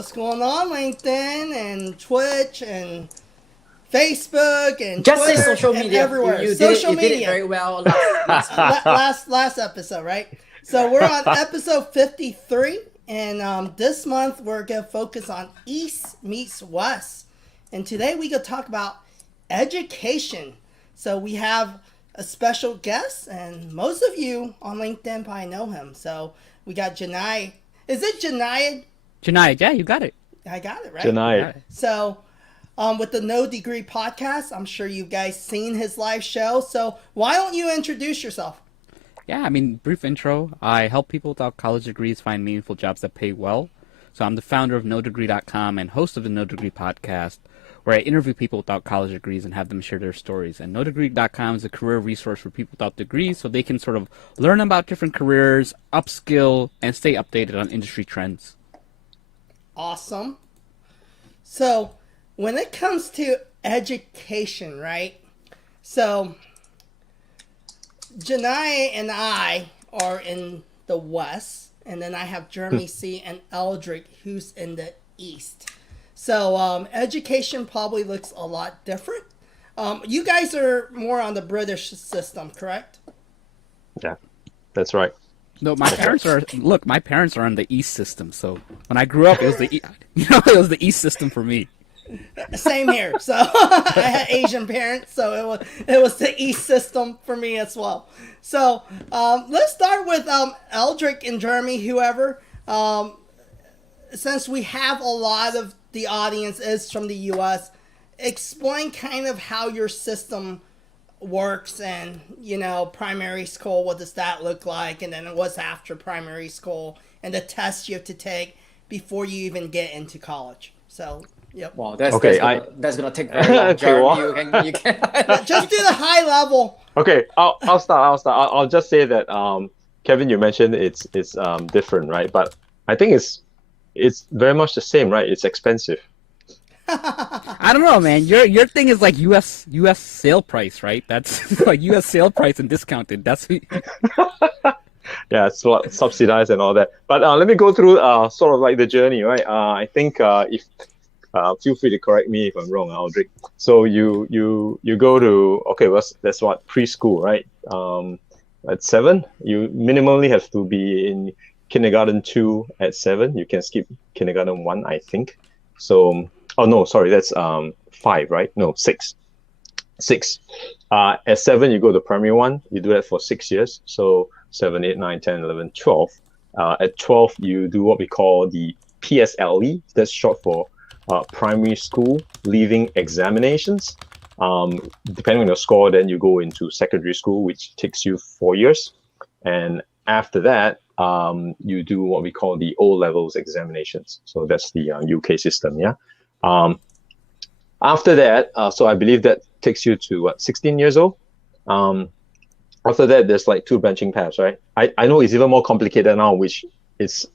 what's going on, LinkedIn and Twitch and Facebook and Just Twitter say social and media. everywhere. You Social did it media. very well last Last episode, right? So we're on episode 53, and this month we're gonna focus on East meets West, and today we gonna talk about education. So we have a special guest, and most of you on LinkedIn probably know him. So we got Jonaed. Is it Jonaed? Jonaed, yeah, you got it. I got it right. Jonaed. So, with the NoDegree podcast, I'm sure you guys seen his live show. So why don't you introduce yourself? Yeah, I mean, brief intro. I help people without college degrees find meaningful jobs that pay well. So I'm the founder of NoDegree.com and host of the NoDegree podcast, where I interview people without college degrees and have them share their stories. And NoDegree.com is a career resource for people without degrees, so they can sort of learn about different careers, upskill, and stay updated on industry trends. Awesome. So when it comes to education, right? So Jonaed and I are in the West, and then I have Jeremy C. and Eldrick, who's in the East. So education probably looks a lot different. You guys are more on the British system, correct? Yeah, that's right. No, my parents are on the East system. So when I grew up, it was it was the East system for me. Same here. So I had Asian parents, so it was the East system for me as well. So let's start with Eldrick and Jeremy, whoever. Since we have a lot of the audience is from the U.S., explain kind of how your system works, and primary school, what does that look like, and then what's after primary school, and the tests you have to take before you even get into college. So, yep. Wow, that's gonna take very long. Okay, you can just do the high level. Okay, I'll start. I'll just say that Kevin, you mentioned it's different, right? But I think it's very much the same, right? It's expensive. I don't know, man. Your thing is like U.S. sale price, right? That's like U.S. sale price and discounted. That's Yeah, it's subsidized and all that. But let me go through sort of like the journey, right? I think if feel free to correct me if I'm wrong, Aldrich. So you go to that's what preschool, right? At 7, you minimally have to be in kindergarten 2 at 7. You can skip kindergarten 1, I think. So. Oh no, sorry, that's 5, right? No, 6. 6. At 7, you go to primary 1. You do that for 6 years. So 7, 8, 9, 10, 11, 12. At 12, you do what we call the PSLE. That's short for primary school leaving examinations. Depending on your score, then you go into secondary school, which takes you 4 years. And after that, you do what we call the O-levels examinations. So that's the UK system, yeah. After that, so I believe that takes you to 16 years old. After that, there's like 2 branching paths, right? I know it's even more complicated now, which is,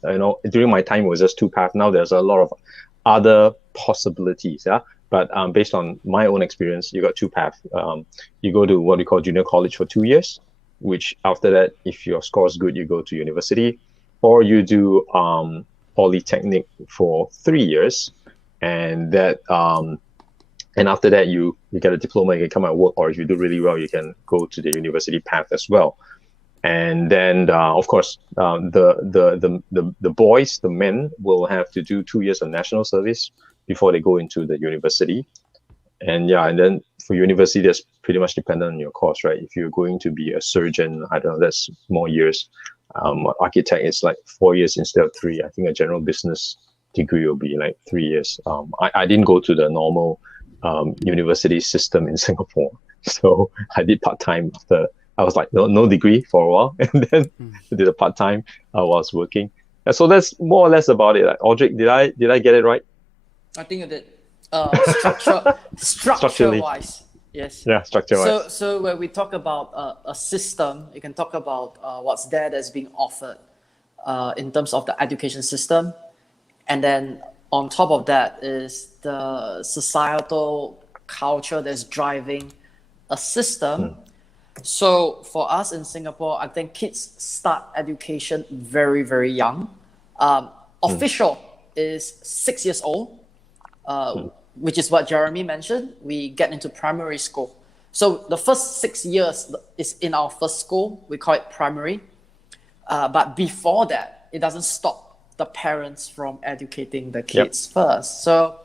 during my time it was just 2 paths. Now there's a lot of other possibilities, yeah. But based on my own experience, you got 2 paths. You go to what we call junior college for 2 years, which after that, if your score is good, you go to university, or you do polytechnic for 3 years. And that, and after that, you get a diploma, you can come and work, or if you do really well, you can go to the university path as well. And then, of course, the boys, the men, will have to do 2 years of national service before they go into the university. And and then for university, that's pretty much dependent on your course, right? If you're going to be a surgeon, I don't know, that's more years. Architect is like 4 years instead of 3. I think a general business degree will be like 3 years. I didn't go to the normal university system in Singapore, so I did part-time after. I was like no degree for a while, and then did a part-time while I was working. And so that's more or less about it. Like, Audrey, did I get it right? I think you did. Structure-wise, yes. Yeah, structure-wise. So when we talk about a system, you can talk about what's there that's being offered in terms of the education system. And then on top of that is the societal culture that's driving a system. So for us in Singapore, I think kids start education very, very young. Official is 6 years old, which is what Jeremy mentioned, we get into primary school. So the first 6 years is in our first school. We call it primary. But before that, it doesn't stop the parents from educating the kids first. So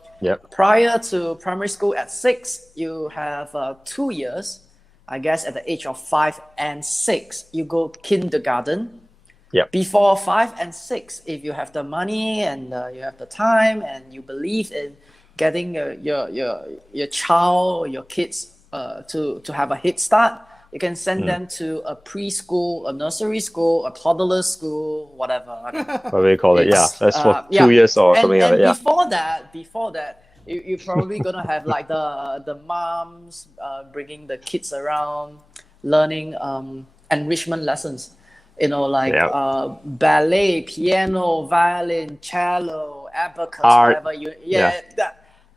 prior to primary school at 6, you have 2 years. I guess at the age of 5 and 6, you go kindergarten. Before 5 and 6, if you have the money and you have the time and you believe in getting your child or your kids to have a head start, you can send them to a preschool, a nursery school, a toddler school, whatever. I don't know. What do you call it? That's for 2 years or something like that. Before that, you're probably gonna have like the moms bringing the kids around, learning enrichment lessons. Like ballet, piano, violin, cello, abacus, art. whatever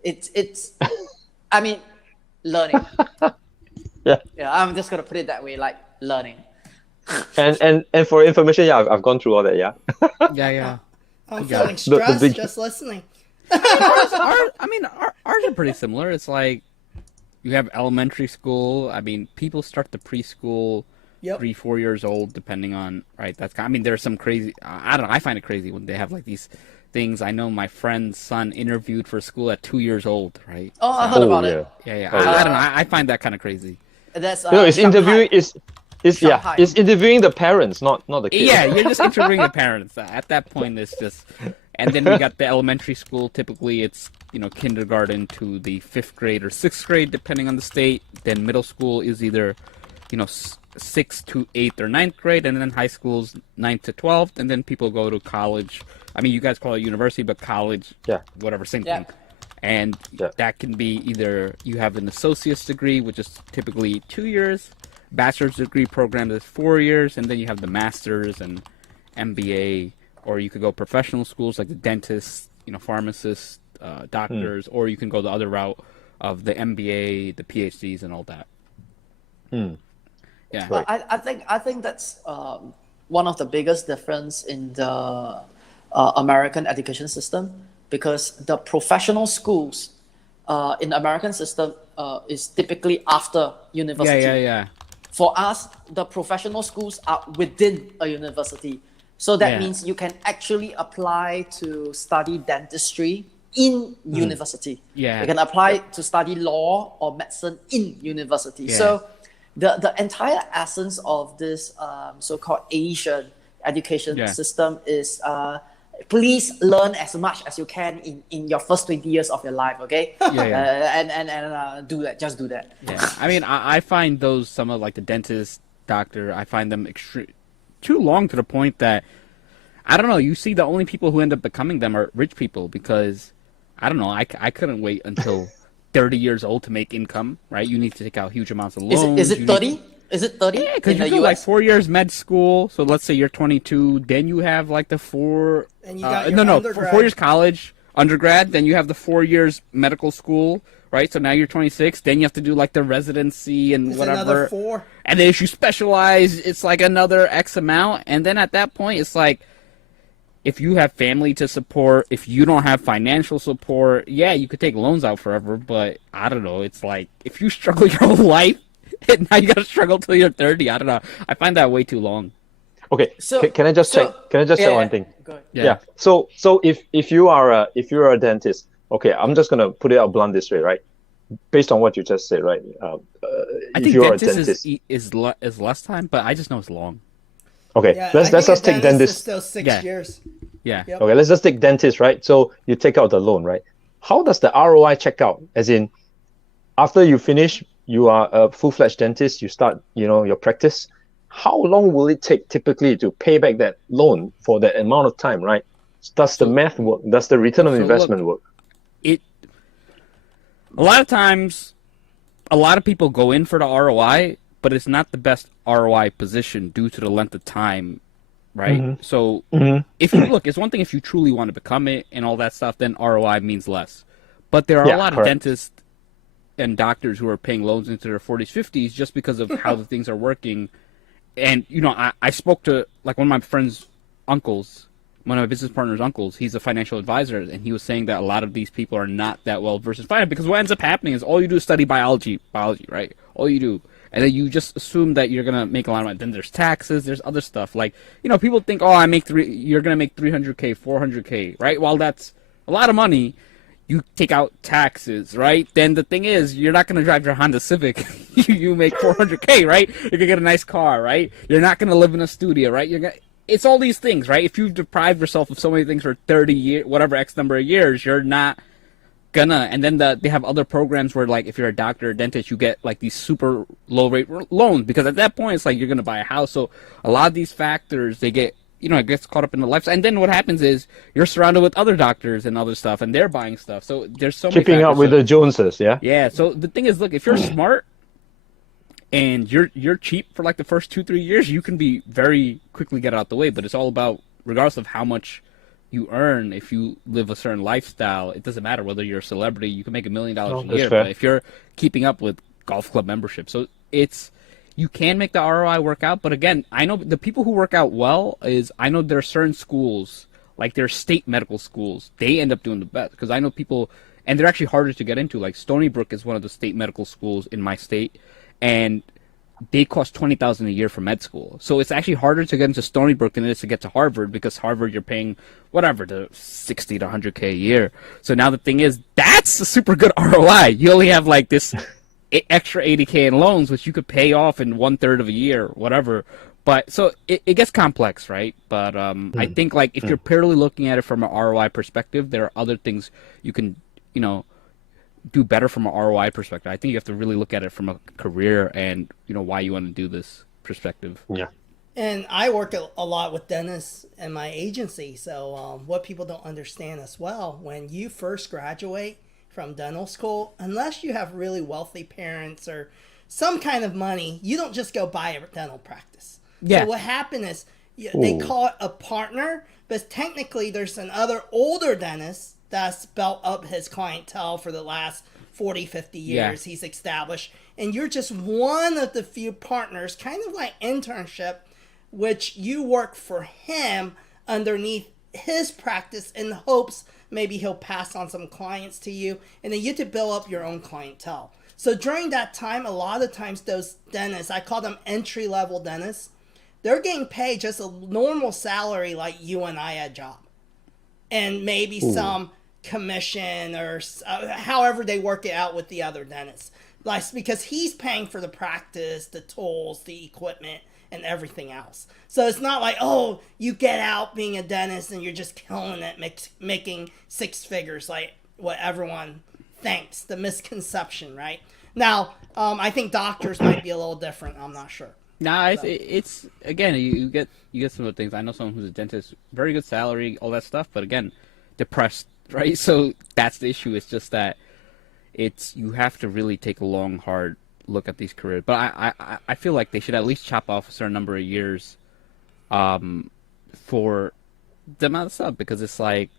it's I mean, learning. I'm just gonna put it that way, like learning. And for information, I've gone through all that. I'm feeling stressed just listening. Ours are pretty similar. It's like you have elementary school. I mean, people start the preschool 3-4 years old, depending on there's some crazy. I don't know. I find it crazy when they have like these things. I know my friend's son interviewed for school at 2 years old. Right? Oh, I heard about it. I don't know. I find that kind of crazy. That's it's interviewing. It's interviewing the parents, not the kids. Yeah, you're just interviewing the parents. At that point, it's just. And then we got the elementary school. Typically, it's kindergarten to the 5th grade or 6th grade, depending on the state. Then middle school is either 6th to 8th or 9th grade, and then high school's 9th to 12th, and then people go to college. I mean, you guys call it university, but college, whatever, same thing. And that can be either you have an associate's degree, which is typically 2 years, bachelor's degree program is 4 years, and then you have the master's and MBA. Or you could go professional schools like the dentists, pharmacists, doctors, or you can go the other route of the MBA, the PhDs, and all that. Yeah, well, I think that's one of the biggest difference in the American education system, because the professional schools in the American system is typically after university. For us, the professional schools are within a university. So that means you can actually apply to study dentistry in university. You can apply to study law or medicine in university. So the entire essence of this so-called Asian education system is please learn as much as you can in your first 20 years of your life, okay? And do that. Just do that. I mean, I find some of like the dentist, doctor, I find them too long to the point that, I don't know, you see the only people who end up becoming them are rich people, because, I don't know, I couldn't wait until 30 years old to make income, right? You need to take out huge amounts of loans. Is it 30? Is it 30? Yeah, because you do like 4 years med school, so let's say you're 22, then you have like the 4... And you got your 4 years college, undergrad, then you have the 4 years medical school, right? So now you're 26. Then you have to do like the residency and whatever. Another 4. And then if you specialize, it's like another X amount. And then at that point, it's like, if you have family to support, if you don't have financial support, you could take loans out forever. But I don't know. It's like, if you struggle your whole life, and now you got to struggle till you're 30. I don't know. I find that way too long. Okay. So can I just check? Can I just check one thing? Go ahead. Yeah. So if you are a dentist, okay, I'm just gonna put it out blunt this way, right? Based on what you just said, right? I think dentist is less time, but I just know it's long. Okay, let's just take dentist. Still 6 years. Yeah. Yep. Okay, let's just take dentist, right? So you take out the loan, right? How does the ROI check out? As in, after you finish, you are a full-fledged dentist. You start, your practice. How long will it take typically to pay back that loan for that amount of time, right? Does the math work? Does the return on investment work? A lot of times, a lot of people go in for the ROI, but it's not the best ROI position due to the length of time, right? Mm-hmm. So if you look, it's one thing if you truly want to become it and all that stuff, then ROI means less. But there are a lot of dentists and doctors who are paying loans into their 40s, 50s just because of how the things are working. And, I spoke to, like, one of my friend's uncles one of my business partner's uncles, he's a financial advisor, and he was saying that a lot of these people are not that well versed in finance, because what ends up happening is all you do is study biology, right? All you do. And then you just assume that you're going to make a lot of money. Then there's taxes, there's other stuff. Like, people think, oh, you're going to make 300K, 400K, right? While that's a lot of money, you take out taxes, right? Then the thing is, you're not going to drive your Honda Civic. You make 400K, right? You're going to get a nice car, right? You're not going to live in a studio, right? It's all these things, right? If you've deprived yourself of so many things for 30 years, whatever X number of years, you're not gonna. And then they have other programs where, like, if you're a doctor or dentist, you get like these super low rate loans, because at that point it's like you're gonna buy a house. So a lot of these factors, they get, it gets caught up in the lifestyle. And then what happens is you're surrounded with other doctors and other stuff, and they're buying stuff. So there's so many keeping up with the Joneses, yeah. Yeah. So the thing is, look, if you're smart and you're cheap for like the first 2-3 years, you can be very quickly get out the way. But it's all about, regardless of how much you earn, if you live a certain lifestyle, it doesn't matter whether you're a celebrity. You can make $1 million a year, but if you're keeping up with golf club membership, so you can make the ROI work out. But again, I know the people who work out well I know there are certain schools, like their state medical schools, they end up doing the best, because I know people, and they're actually harder to get into. Like Stony Brook is one of the state medical schools in my state, and they cost $20,000 a year for med school. So it's actually harder to get into Stony Brook than it is to get to Harvard, because Harvard, you're paying whatever, the $60 to $100K a year. So now the thing is, that's a super good ROI. You only have like this extra $80K in loans, which you could pay off in 1/3 of a year, whatever. But so it gets complex, right? But I think, like, if you're purely looking at it from an ROI perspective, there are other things you can, do better from an ROI perspective. I think you have to really look at it from a career and, why you want to do this perspective. Yeah. And I work a lot with dentists in my agency. So what people don't understand as well, when you first graduate from dental school, unless you have really wealthy parents or some kind of money, you don't just go buy a dental practice. Yeah. So what happened is they call it a partner, but technically there's another older dentist that's built up his clientele for the last 40, 50 years. Yeah. He's established. And you're just one of the few partners, kind of like internship, which you work for him underneath his practice in hopes maybe he'll pass on some clients to you. And then you have to build up your own clientele. So during that time, a lot of times those dentists, I call them entry-level dentists, they're getting paid just a normal salary like you and I a job. And maybe some commission or however they work it out with the other dentists. Like, because he's paying for the practice, the tools, the equipment, and everything else. So it's not like, oh, you get out being a dentist and you're just killing it, making 6 figures like what everyone thinks, the misconception, right? Now, I think doctors might be a little different. I'm not sure. Nah, it's again, you get some of the things. I know someone who's a dentist, very good salary, all that stuff, but again, depressed, right? So that's the issue. It's just that you have to really take a long, hard look at these careers. But I feel like they should at least chop off a certain number of years for the amount of stuff, because it's like,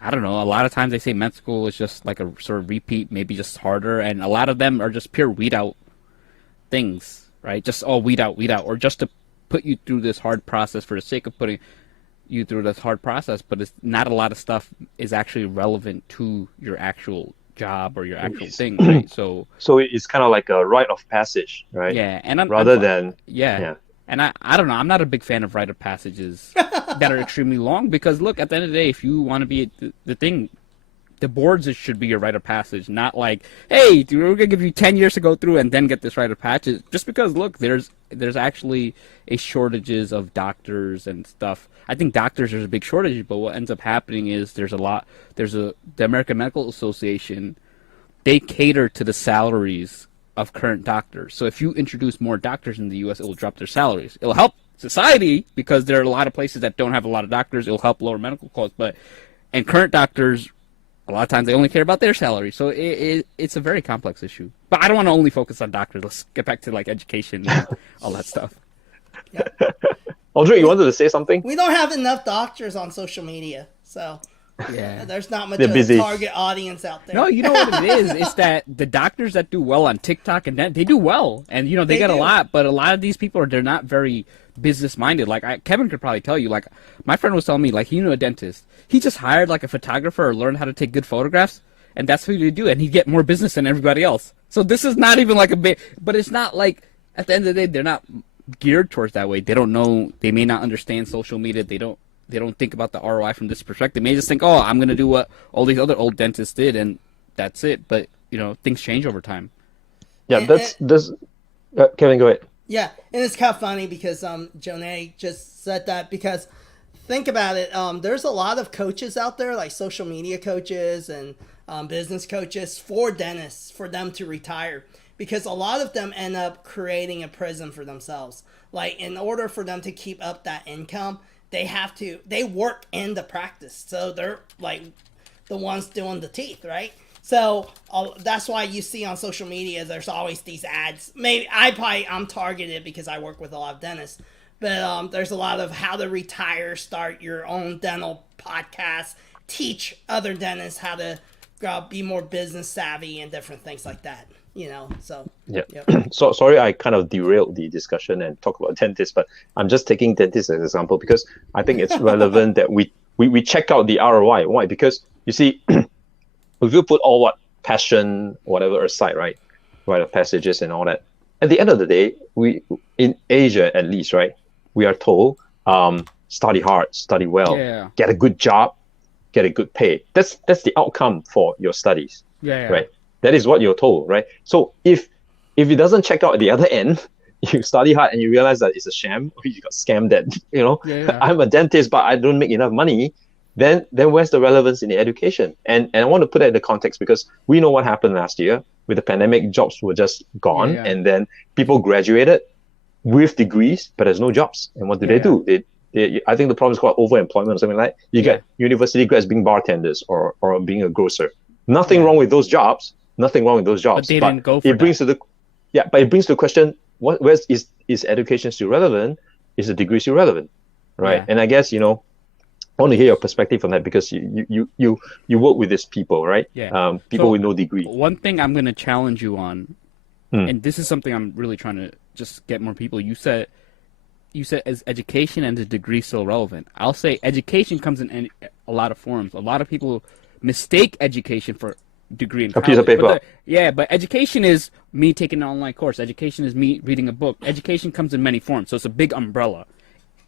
I don't know, a lot of times they say med school is just like a sort of repeat, maybe just harder, and a lot of them are just pure weed out things. Right, just weed out, or just to put you through this hard process for the sake of putting you through this hard process. But it's not a lot of stuff is actually relevant to your actual job or your actual thing. Right? So it's kind of like a rite of passage, right? Yeah, and And I don't know. I'm not a big fan of rite of passages that are extremely long, because look, at the end of the day, if you want to be the thing. The boards should be your rite of passage, not like, hey, dude, we're gonna give you 10 years to go through and then get this rite of passage. Just because, look, there's actually a shortages of doctors and stuff. I think doctors, there's a big shortage, but what ends up happening is the American Medical Association, they cater to the salaries of current doctors. So if you introduce more doctors in the U.S., it will drop their salaries. It'll help society because there are a lot of places that don't have a lot of doctors. It'll help lower medical costs, and current doctors, a lot of times they only care about their salary. So it's a very complex issue. But I don't want to only focus on doctors. Let's get back to like education and all that stuff. Yeah. Audrey, you wanted to say something? We don't have enough doctors on social media. So Yeah. There's not much They're of a busy. target audience out there. No, you know what it is? It's that the doctors that do well on TikTok and that they do well, and they They get a do. lot. But a lot of these people they're not very business minded. Like Kevin could probably tell you. Like my friend was telling me, like he knew a dentist. He just hired like a photographer or learned how to take good photographs, and that's what he would do, and he'd get more business than everybody else. So this is not even like a big, but it's not like at the end of the day they're not geared towards that way. They don't know. They may not understand social media. They don't think about the ROI from this perspective. They may just think, oh, I'm going to do what all these other old dentists did, and that's it. But, things change over time. Yeah, that's Kevin, go ahead. Yeah, and it's kind of funny because Jonaed just said that because think about it. There's a lot of coaches out there, like social media coaches and business coaches for dentists, for them to retire. Because a lot of them end up creating a prison for themselves. Like, in order for them to keep up that income, they work in the practice. So they're like the ones doing the teeth, right? So that's why you see on social media, there's always these ads. Maybe I'm targeted because I work with a lot of dentists. But there's a lot of how to retire, start your own dental podcast, teach other dentists how to be more business savvy and different things like that. So Yeah. Yep. So sorry, I kind of derailed the discussion and talk about dentists, but I'm just taking dentists as an example because I think it's relevant that we check out the ROI. Why? Because you see, if you put all passion, whatever aside, right, rite of passages and all that, at the end of the day, we in Asia at least, right, we are told study hard, study well, get a good job, get a good pay. That's the outcome for your studies. Right. That is what you're told, right? So if it doesn't check out at the other end, you study hard and you realize that it's a sham, or you got scammed that, I'm a dentist, but I don't make enough money, then where's the relevance in the education? And I want to put that in the context because we know what happened last year with the pandemic. Jobs were just gone, and then people graduated with degrees, but there's no jobs. And what do they do? They I think the problem is called overemployment or something like that. You get university grads being bartenders or being a grocer. Nothing wrong with those jobs. Nothing wrong with those jobs. But they didn't go for it brings that. But it brings to the question: is education still relevant? Is the degree still relevant? Right? Yeah. And I guess I want to hear your perspective on that because you work with these people, right? Yeah. People with no degree. One thing I'm going to challenge you on, and this is something I'm really trying to just get more people. You said is education and the degree still relevant? I'll say education comes in a lot of forms. A lot of people mistake education for degree in college. A piece of paper. But education is me taking an online course. Education is me reading a book. Education comes in many forms, so it's a big umbrella.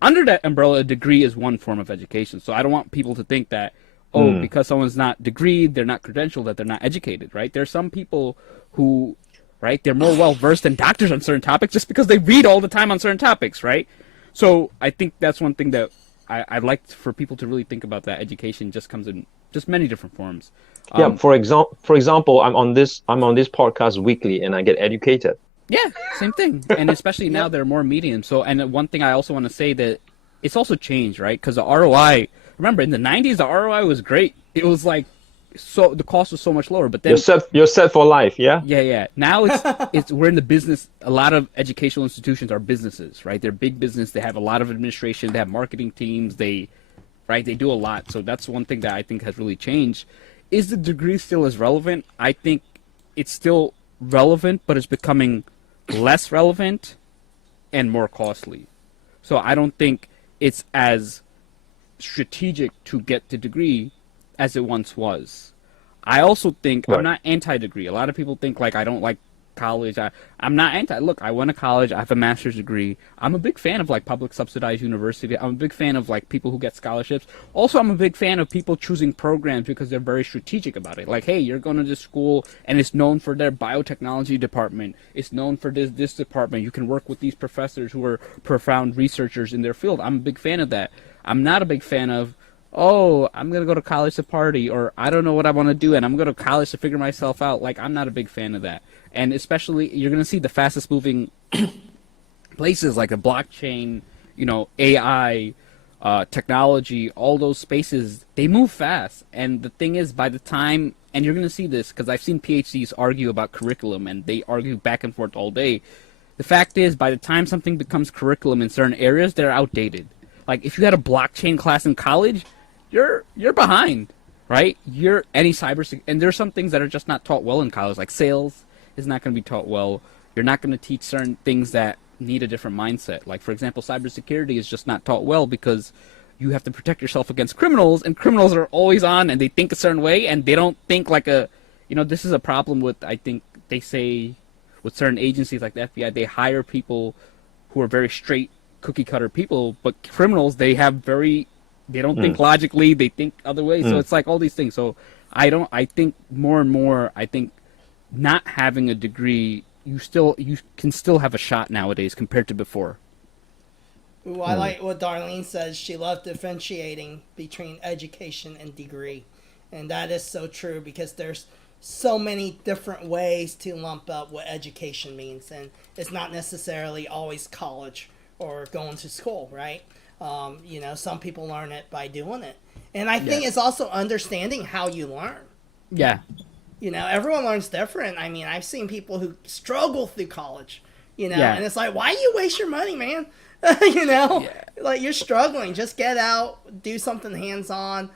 Under that umbrella, a degree is one form of education. So I don't want people to think that, because someone's not degreed, they're not credentialed, that they're not educated, right? There's some people who, right, they're more well-versed than doctors on certain topics just because they read all the time on certain topics, right? So I think that's one thing that I'd like for people to really think about, that education just comes in just many different forms. For example, I'm on this podcast weekly and I get educated. Yeah, same thing. And especially now there are more mediums. So, and one thing I also want to say that it's also changed, right? Because the ROI, remember in the 90s, the ROI was great. It was like, so the cost was so much lower, but then you're set for life, yeah. Yeah. Now it's we're in the business. A lot of educational institutions are businesses, right? They're big business. They have a lot of administration. They have marketing teams. They do a lot. So that's one thing that I think has really changed. Is the degree still as relevant? I think it's still relevant, but it's becoming less relevant and more costly. So I don't think it's as strategic to get the degree as it once was. I also think I'm not anti-degree. A lot of people think like I don't like college. I'm not anti. Look, I went to college. I have a master's degree. I'm a big fan of like public subsidized university. I'm a big fan of like people who get scholarships. Also, I'm a big fan of people choosing programs because they're very strategic about it. Like, hey, you're going to this school and it's known for their biotechnology department. It's known for this department. You can work with these professors who are profound researchers in their field. I'm a big fan of that. I'm not a big fan of, oh, I'm going to go to college to party, or I don't know what I want to do and I'm going to college to figure myself out. Like, I'm not a big fan of that. And especially, you're going to see the fastest moving places like the blockchain, AI, technology, all those spaces, they move fast. And the thing is, by the time, and you're going to see this, because I've seen PhDs argue about curriculum, and they argue back and forth all day. The fact is, by the time something becomes curriculum in certain areas, they're outdated. Like, if you had a blockchain class in college, you're behind. right? You're any cyber, and there's some things that are just not taught well in college, like sales is not going to be taught well. You're not going to teach certain things that need a different mindset. Like, for example, cybersecurity is just not taught well because you have to protect yourself against criminals, and criminals are always on, and they think a certain way, and they don't think like a, this is a problem with, I think they say, with certain agencies like the FBI, they hire people who are very straight, cookie-cutter people, but criminals, they don't think logically, they think other ways, so it's like all these things. So I think more and more, not having a degree, you can still have a shot nowadays compared to before. Ooh, I like what Darlene says. She loved differentiating between education and degree. And that is so true because there's so many different ways to lump up what education means. And it's not necessarily always college or going to school, right? Some people learn it by doing it. And I think it's also understanding how you learn. Yeah. Everyone learns different. I mean, I've seen people who struggle through college, and it's like, why do you waste your money, man? Like you're struggling, just get out, do something hands-on,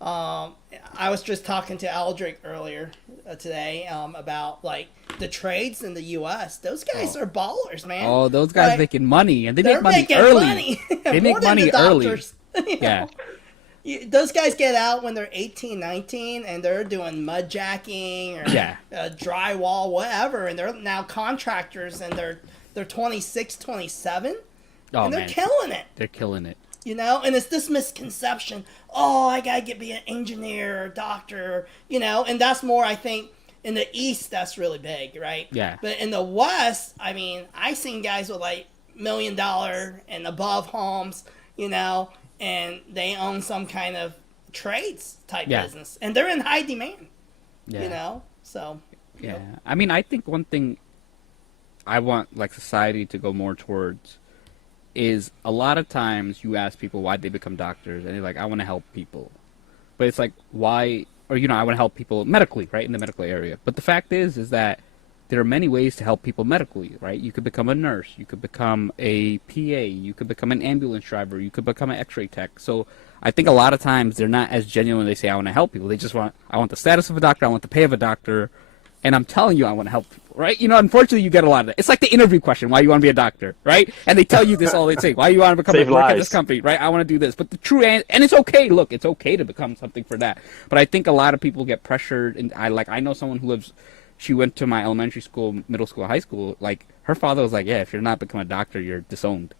I was just talking to Aldrich earlier today about like the trades in the U.S. Those guys are ballers, man. Oh, those guys making money, and they make money early. They make money early. Yeah. Those guys get out when they're 18, 19, and they're doing mud jacking or drywall, whatever, and they're now contractors, and they're 26, 27, and they're killing it. They're killing it. And it's this misconception, I gotta be an engineer or doctor, and that's more, I think, in the East, that's really big, right? Yeah. But in the West, I mean, I've seen guys with like $1 million and above homes, and they own some kind of trades type business, and they're in high demand. So. Yeah, I mean, I think one thing I want like society to go more towards is a lot of times you ask people why they become doctors, and they're like, I want to help people, but it's like why, or I want to help people medically, right, in the medical area. But the fact is that there are many ways to help people medically, right? You could become a nurse, you could become a PA, you could become an ambulance driver, you could become an x-ray tech. So I think a lot of times they're not as genuine when they say, I want to help people. They just I want the status of a doctor, I want the pay of a doctor, and I'm telling you I want to help people, right? Unfortunately you get a lot of that. It's like the interview question, why you want to be a doctor, right? And they tell you this all they say, why you want to become work at this company, right? I want to do this. But the true answer, and it's okay, look, it's okay to become something for that. But I think a lot of people get pressured, and I know someone who she went to my elementary school, middle school, high school. Like, her father was like, if you're not becoming a doctor, you're disowned.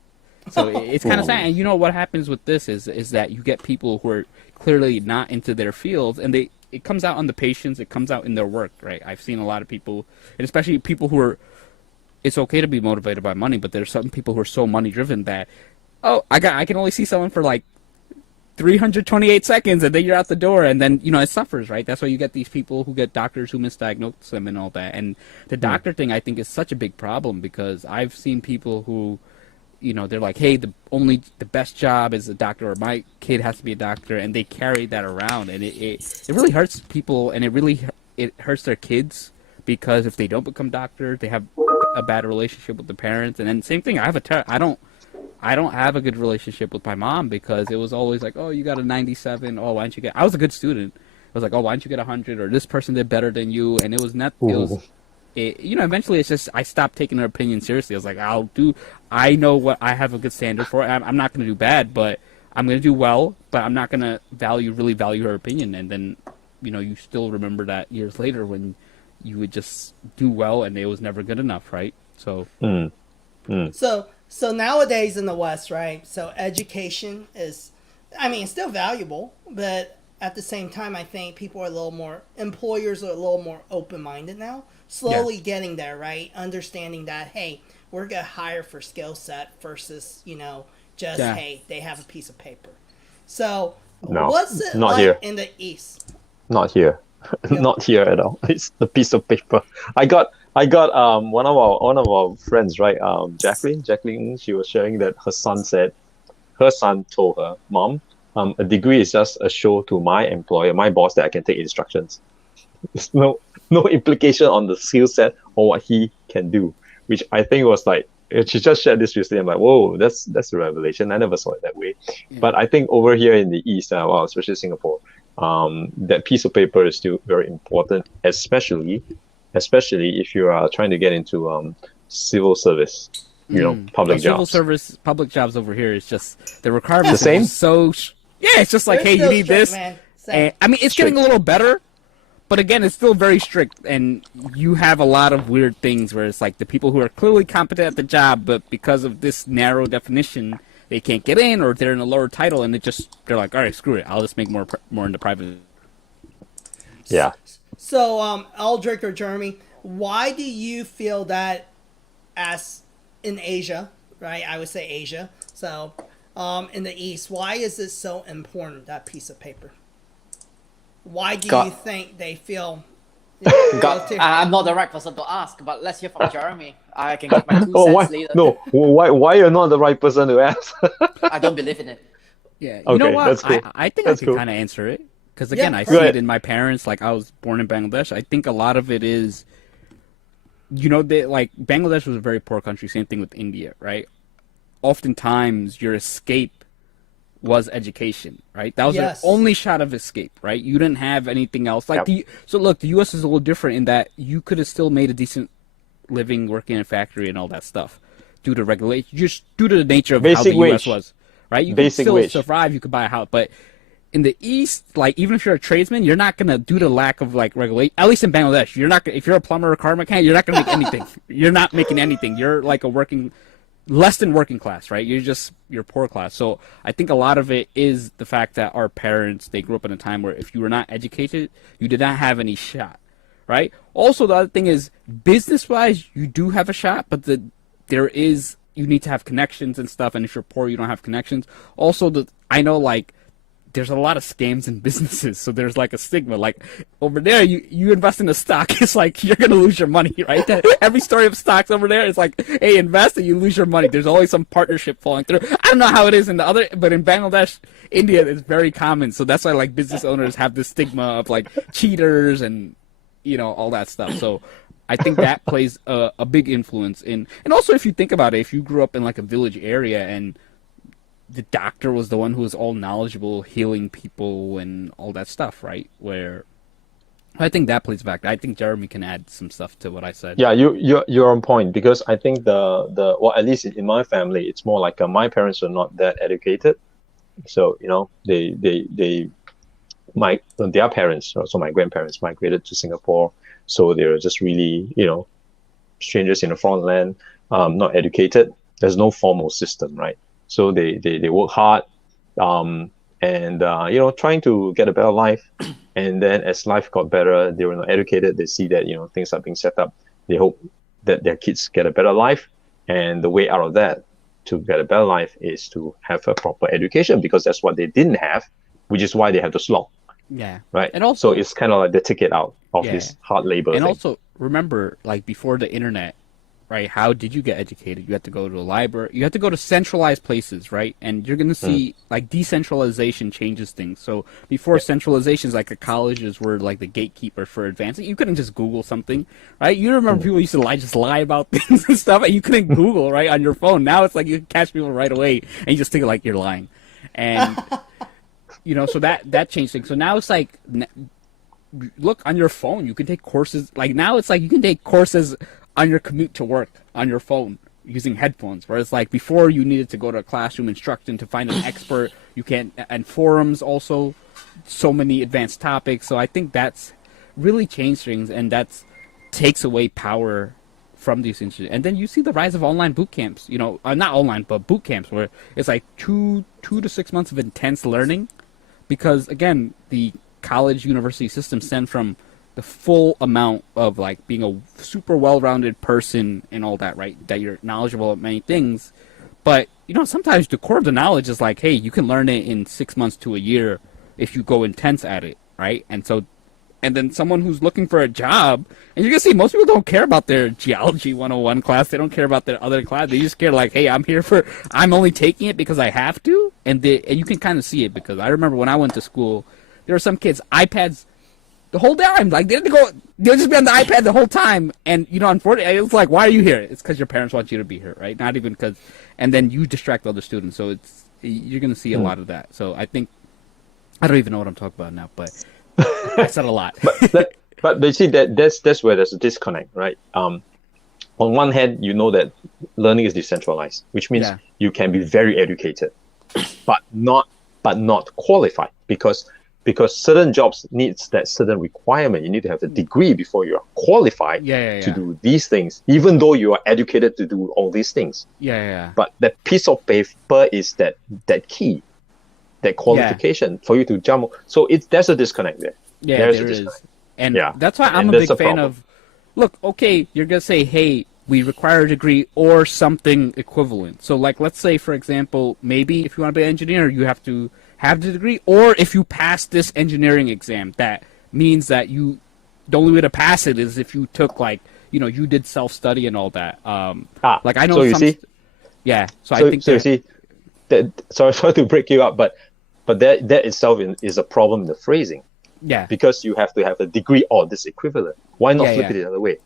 So it's kind of sad. And what happens with this is that you get people who are clearly not into their fields, and it comes out on the patients, it comes out in their work, right? I've seen a lot of people, and especially people who are, it's okay to be motivated by money, but there's some people who are so money driven that, I can only see someone for like 328 seconds, and then you're out the door, and then it suffers, right? That's why you get these people who get doctors who misdiagnose them and all that. And the doctor thing, I think, is such a big problem, because I've seen people who, they're like, hey, the best job is a doctor, or my kid has to be a doctor, and they carry that around, and it really hurts people, and it hurts their kids, because if they don't become doctors, they have a bad relationship with the parents. And then same thing, I don't have a good relationship with my mom, because it was always like, you got a 97. Why don't you get? I was a good student. I was like, why don't you get 100? Or this person did better than you. And it was not. Eventually, it's just I stopped taking her opinion seriously. I was like, I know what I have a good standard for. I'm not going to do bad, but I'm going to do well. But I'm not going to really value her opinion. And then, you still remember that years later when you would just do well, and it was never good enough, right? So. So nowadays in the West, right, so education is, it's still valuable, but at the same time, I think employers are a little more open-minded now, slowly getting there, right, understanding that, hey, we're going to hire for skill set versus, hey, they have a piece of paper. So what's it not like here. in the East? Not here. Not here at all. It's a piece of paper. I got one of our friends, right? Jacqueline, she was sharing that her son told her, Mom, a degree is just a show to my employer, my boss, that I can take instructions. There's no implication on the skill set or what he can do, which I think was like, she just shared this recently. I'm like, whoa, that's a revelation. I never saw it that way. Yeah. But I think over here in the East, especially Singapore, that piece of paper is still very important, especially if you are trying to get into civil service, public Civil jobs. service, public jobs over here is just the requirements The same? are so. Yeah, it's just like, They're hey, you still need strict, this. man. Same. And, I mean, it's getting a little better, but again, it's still very strict, and you have a lot of weird things where it's like the people who are clearly competent at the job, but because of this narrow definition, they can't get in, or they're in a lower title, and they're like, all right, screw it, I'll just make more into private. Yeah. So, Eldrick or Jeremy, why do you feel that as in Asia, right? I would say Asia. So, in the East, why is it so important, that piece of paper? Why do you think they feel... I'm not the right person to ask, but let's hear from Jeremy. I can give my 2 Oh, cents why? later. No, why you're not the right person to ask? I don't believe in it. Yeah, you Okay, know what? that's cool. I think That's I can cool. kind of answer it. Because, again, Yeah, I go see ahead. it in my parents. Like, I was born in Bangladesh. I think a lot of it is, Bangladesh was a very poor country. Same thing with India, right? Oftentimes, your escape was education, right? That was Yes. their only shot of escape, right? You didn't have anything else. Yep. So look, the U.S. is a little different in that you could have still made a decent living working in a factory and all that stuff due to regulation, just due to the nature of how Basic the U.S. wage. was, right? You Basic could still wage. survive. You could buy a house, but in the East, like, even if you're a tradesman, you're not gonna, due to lack of like regulation. At least in Bangladesh, you're not. If you're a plumber or car mechanic, you're not gonna make anything. You're not making anything. You're like less than working class, right? You're poor class. So I think a lot of it is the fact that our parents, they grew up in a time where if you were not educated, you did not have any shot, right? Also, the other thing is, business-wise, you do have a shot, but you need to have connections and stuff, and if you're poor, you don't have connections. Also, I know, like, there's a lot of scams in businesses, so there's like a stigma. Like, over there, you invest in a stock, it's like you're gonna lose your money, right? Every story of stocks over there is like, hey, invest and you lose your money. There's always some partnership falling through. I don't know how it is but in Bangladesh, India, it's very common. So that's why, like, business owners have this stigma of like cheaters and all that stuff. So I think that plays a big influence and also, if you think about it, if you grew up in like a village area and the doctor was the one who was all knowledgeable, healing people and all that stuff, right? Where I think that plays back. I think Jeremy can add some stuff to what I said. Yeah, you're on point, because I think well, at least in my family, it's more like my parents are not that educated, so their parents, so my grandparents, migrated to Singapore, so they're just really strangers in a foreign land, not educated. There's no formal system, right? So they work hard, and trying to get a better life. And then as life got better, they were not educated. They see that things are being set up. They hope that their kids get a better life, and the way out of that to get a better life is to have a proper education, because that's what they didn't have, which is why they have to slog. Yeah. Right. And also, so it's kind of like the ticket out of this hard labor. And thing. also, remember, like, before the internet, right? How did you get educated? You had to go to a library. You had to go to centralized places, right? And you're going to see, like, decentralization changes things. So before centralizations, like, the colleges were, like, the gatekeeper for advancing. You couldn't just Google something, right? You remember people used to just lie about things and stuff, and you couldn't Google, right, on your phone. Now it's like you can catch people right away, and you just think, like, you're lying. And, so that changed things. So now it's like, look, on your phone, you can take courses. Like, now it's like you can take courses on your commute to work on your phone using headphones, whereas like before you needed to go to a classroom instruction to find an expert. You can't, and forums also, so many advanced topics. So I think that's really changed things, and that's takes away power from these institutions. And then you see the rise of online boot camps, not online, but boot camps, where it's like 2 to 6 months of intense learning, because again, the college university system stem from the full amount of like being a super well-rounded person and all that, right? That you're knowledgeable of many things. But, sometimes the core of the knowledge is like, hey, you can learn it in 6 months to a year if you go intense at it, right? And then someone who's looking for a job, and you can see most people don't care about their Geology 101 class. They don't care about their other class. They just care like, hey, I'm only taking it because I have to. And you can kind of see it, because I remember when I went to school, there were some kids, iPads the whole time. Like, they'll just be on the iPad the whole time. And, unfortunately, it's like, why are you here? It's because your parents want you to be here, right? Not even because, and then you distract other students. So you're going to see a lot of that. So I think I don't even know what I'm talking about now, but I said a lot. But you see that's where there's a disconnect, right? On one hand, you know that learning is decentralized, which means you can be very educated, but not qualified, because certain jobs needs that certain requirement. You need to have a degree before you are qualified to do these things, even though you are educated to do all these things. But that piece of paper is that key, that qualification for you to jump. So there's a disconnect there. There is. And that's why I'm a big fan of, look, okay, you're going to say, hey, we require a degree or something equivalent. So, like, let's say, for example, maybe if you want to be an engineer, you have to have the degree, or if you pass this engineering exam, that means that the only way to pass it is if you took, like, you did self-study and all that. Like, I know so you see, that, sorry to break you up, but that itself is a problem in the phrasing. Yeah. Because you have to have a degree or this equivalent. Why not flip it the other way?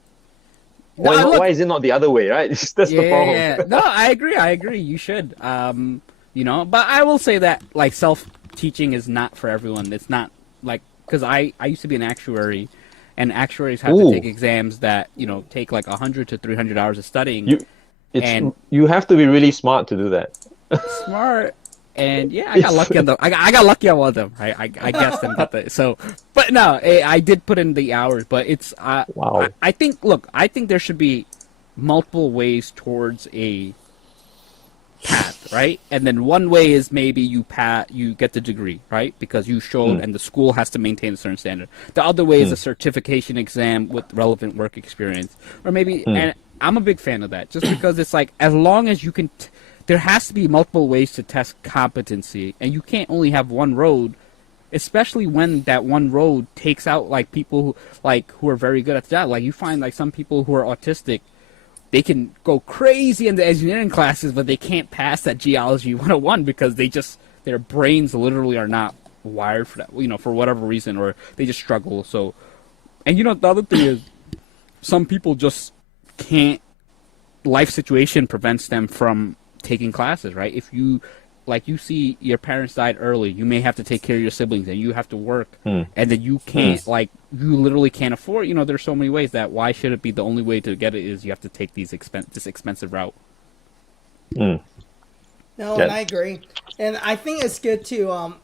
Why is it not the other way, right? That's the problem. Yeah. No, I agree. You should. But I will say that, like, self-teaching is not for everyone. It's not, like, because I used to be an actuary, and actuaries have to take exams that, take like 100 to 300 hours of studying. You have to be really smart to do that. Smart. And I got lucky on them. I got lucky on one of them. I guessed them. But no, I did put in the hours. But it's wow. I think there should be multiple ways towards a path, right? And then one way is maybe you get the degree, right? Because you showed, and the school has to maintain a certain standard. The other way is a certification exam with relevant work experience, or maybe. And I'm a big fan of that, just because it's like, as long as you can. There has to be multiple ways to test competency, and you can't only have one road, especially when that one road takes out, like, people who are very good at the job. Like, you find, like, some people who are autistic, they can go crazy in the engineering classes, but they can't pass that geology 101 because their brains literally are not wired for that, for whatever reason, or they just struggle. So, and the other thing is, some people just can't, life situation prevents them from taking classes, right? If you see your parents died early, you may have to take care of your siblings, and you have to work, and then you can't, you literally can't afford, there's so many ways that, why should it be the only way to get it is you have to take this expensive route? No, and I agree. And I think it's good to,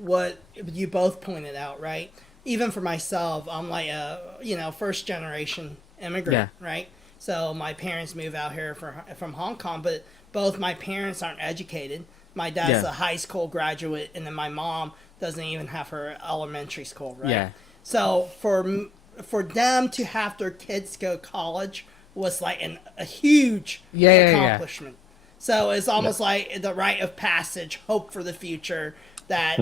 what you both pointed out, right? Even for myself, I'm like a, first generation immigrant, right? So my parents moved out here from Hong Kong, but both my parents aren't educated. My dad's a high school graduate, and then my mom doesn't even have her elementary school, right? Yeah. So for them to have their kids go to college was like a huge accomplishment. So it's almost like the rite of passage, hope for the future, that,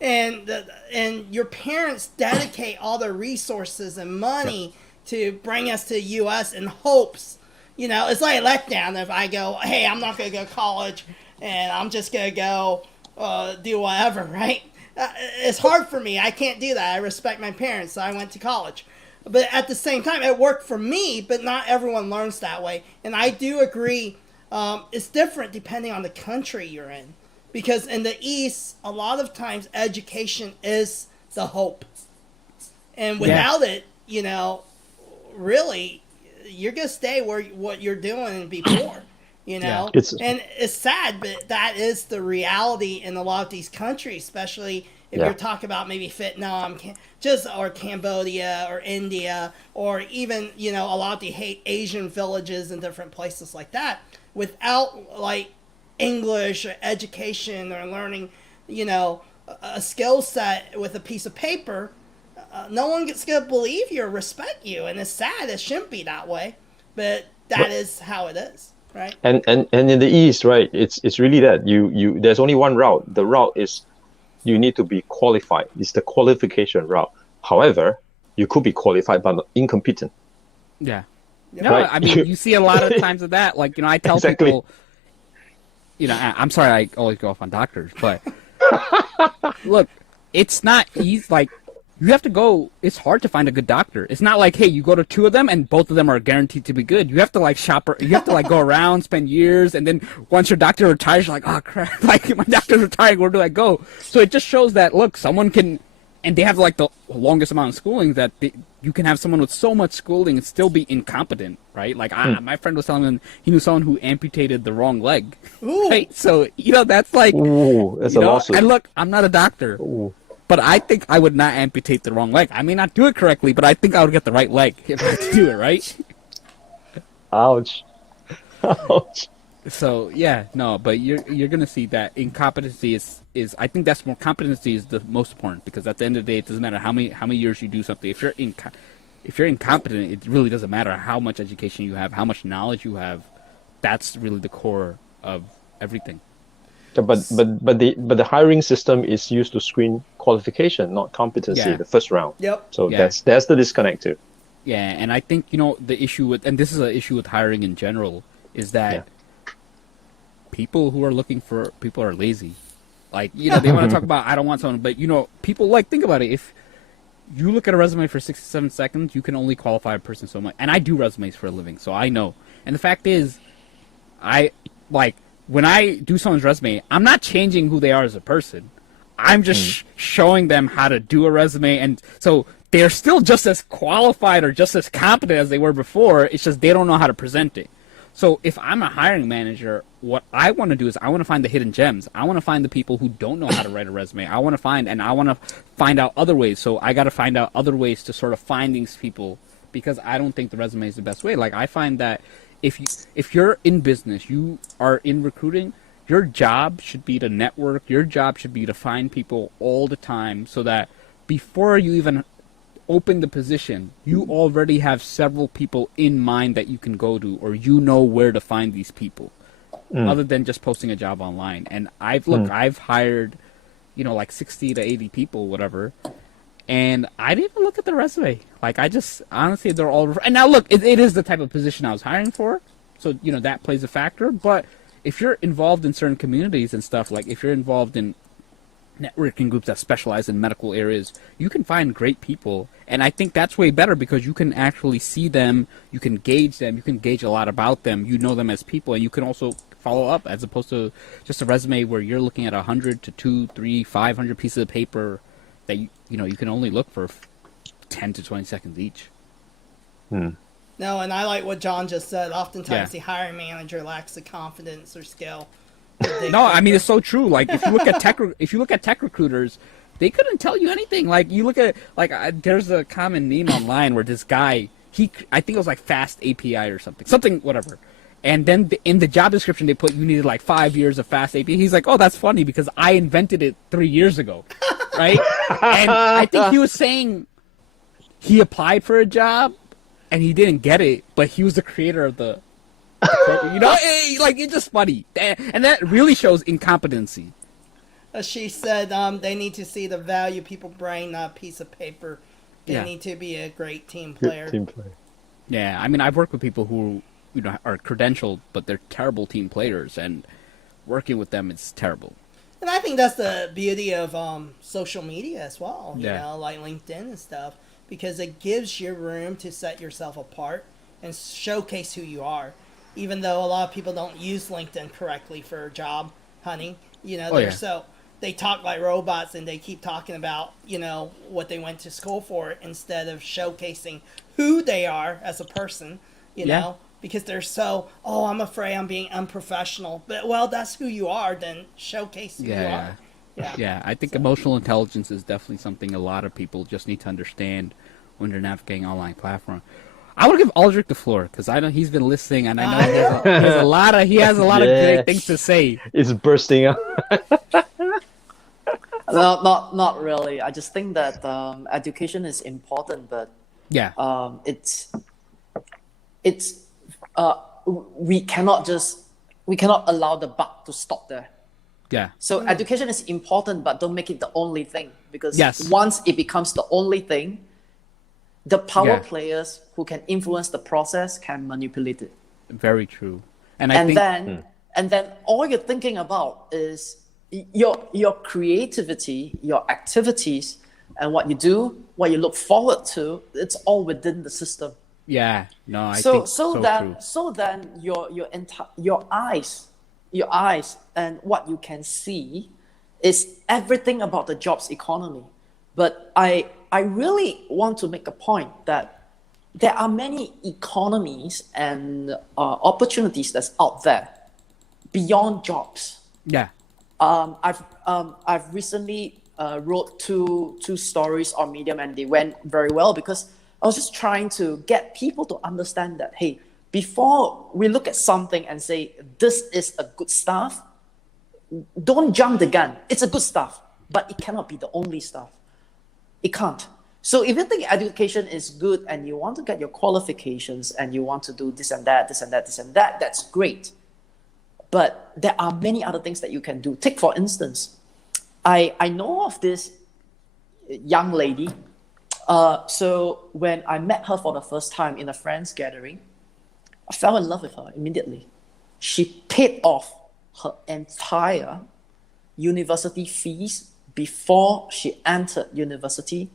and your parents dedicate all their resources and money to bring us to the U.S. in hopes. It's like a letdown if I go, hey, I'm not going to go to college and I'm just going to go do whatever, right? It's hard for me. I can't do that. I respect my parents, so I went to college. But at the same time, it worked for me, but not everyone learns that way. And I do agree, it's different depending on the country you're in. Because in the East, a lot of times education is the hope. And without it, really, you're going to stay what you're doing and be poor, and it's sad, but that is the reality in a lot of these countries, especially if you're talking about maybe Vietnam, or Cambodia or India, or even, a lot of the Asian villages and different places like that. Without, like, English or education or learning, a skill set with a piece of paper, no one's going to believe you or respect you. And it's sad. It shouldn't be that way. But that is how it is, right? And in the East, right, it's really that. There's only one route. The route is you need to be qualified. It's the qualification route. However, you could be qualified but incompetent. Yeah. No, right? I mean, you see a lot of times of that. Like, I tell people, I'm sorry I always go off on doctors, but look, it's not easy. Like, you have to go. It's hard to find a good doctor. It's not like, hey, you go to 2 of them and both of them are guaranteed to be good. You have to like shop. You have to like go around, spend years, and then once your doctor retires, you're like, oh crap, like my doctor's retiring. Where do I go? So it just shows that look, someone can, and they have like the longest amount of schooling that you can have someone with so much schooling and still be incompetent, right? Like my friend was telling me he knew someone who amputated the wrong leg. Ooh. Right? So that's like, Ooh, that's a lawsuit. and look, I'm not a doctor. Ooh. But I think I would not amputate the wrong leg. I may not do it correctly, but I think I would get the right leg if I had to do it, right? Ouch. Ouch. So yeah, no, but you're gonna see that incompetency is I think that's more competency is the most important, because at the end of the day it doesn't matter how many years you do something. If you're incompetent, it really doesn't matter how much education you have, how much knowledge you have. That's really the core of everything. Yeah, but the hiring system is used to screen qualification, not competency. The first round. Yep. So that's the disconnect too. Yeah, and I think the issue with, and this is an issue with hiring in general, is that people who are looking for people are lazy. Like they want to talk about I don't want someone, but people like think about it. If you look at a resume for 67 seconds, you can only qualify a person so much. And I do resumes for a living, so I know. And the fact is, when I do someone's resume, I'm not changing who they are as a person. I'm just showing them how to do a resume, and so they're still just as qualified or just as competent as they were before. It's just they don't know how to present it. So if I'm a hiring manager, what I want to do is I want to find the hidden gems. I want to find the people who don't know how to write a resume. I want to find out other ways. So I got to find out other ways to sort of find these people, because I don't think the resume is the best way. Like I find that if you're in business, you are in recruiting, your job should be to network. Your job should be to find people all the time, so that before you even open the position, you already have several people in mind that you can go to, or where to find these people, other than just posting a job online. And I've hired, like 60 to 80 people, whatever. And I didn't even look at the resume. Like, I just, honestly, they're all... And now, look, it is the type of position I was hiring for. So, that plays a factor. But if you're involved in certain communities and stuff, like if you're involved in networking groups that specialize in medical areas, you can find great people. And I think that's way better, because you can actually see them, you can gauge them, you can gauge a lot about them, you know them as people, and you can also follow up, as opposed to just a resume where you're looking at 100 to 200, 300, 500 pieces of paper that you can only look for 10 to 20 seconds each. No, and I like what John just said. Oftentimes the hiring manager lacks the confidence or skill. No, I mean, it's so true. Like if you look at tech recruiters, they couldn't tell you anything. Like you look at there's a common meme online where this guy, I think it was like Fast API or something whatever. And then in the job description, they put you needed like 5 years of Fast API. He's like, oh, that's funny because I invented it 3 years ago, right? And I think he was saying he applied for a job and he didn't get it, but he was the creator of the program. It's just funny. And that really shows incompetency. She said they need to see the value people bring, not a piece of paper. They need to be a great team player. Yeah, I mean, I've worked with people who are credentialed, but they're terrible team players, and working with them is terrible. And I think that's the beauty of social media as well, you know, like LinkedIn and stuff, because it gives you room to set yourself apart and showcase who you are. Even though a lot of people don't use LinkedIn correctly for job hunting, so they talk like robots and they keep talking about, what they went to school for instead of showcasing who they are as a person, you know, because they're so, I'm afraid I'm being unprofessional. But, well, that's who you are, then showcase who you are. Yeah, I think emotional intelligence is definitely something a lot of people just need to understand when they're navigating online platform. I want to give Aldrich the floor because I know he's been listening, and I know he has a lot of great things to say. It's bursting out. No, not really. I just think that education is important, but we cannot allow the buck to stop there. Yeah. So education is important, but don't make it the only thing, because once it becomes the only thing, the power players who can influence the process can manipulate it. Very true. And then all you're thinking about is your creativity, your activities and what you do, what you look forward to, it's all within the system. Yeah, no, I think so true. So then your eyes and what you can see is everything about the jobs economy. But I really want to make a point that there are many economies and opportunities that's out there beyond jobs. Yeah. I've recently wrote two stories on Medium, and they went very well because I was just trying to get people to understand that, hey, before we look at something and say this is a good stuff, don't jump the gun. It's a good stuff, but it cannot be the only stuff. It can't. So if you think education is good and you want to get your qualifications and you want to do this and that, that's great. But there are many other things that you can do. Take, for instance, I know of this young lady. So when I met her for the first time in a friend's gathering, I fell in love with her immediately. She paid off her entire university fees before she entered university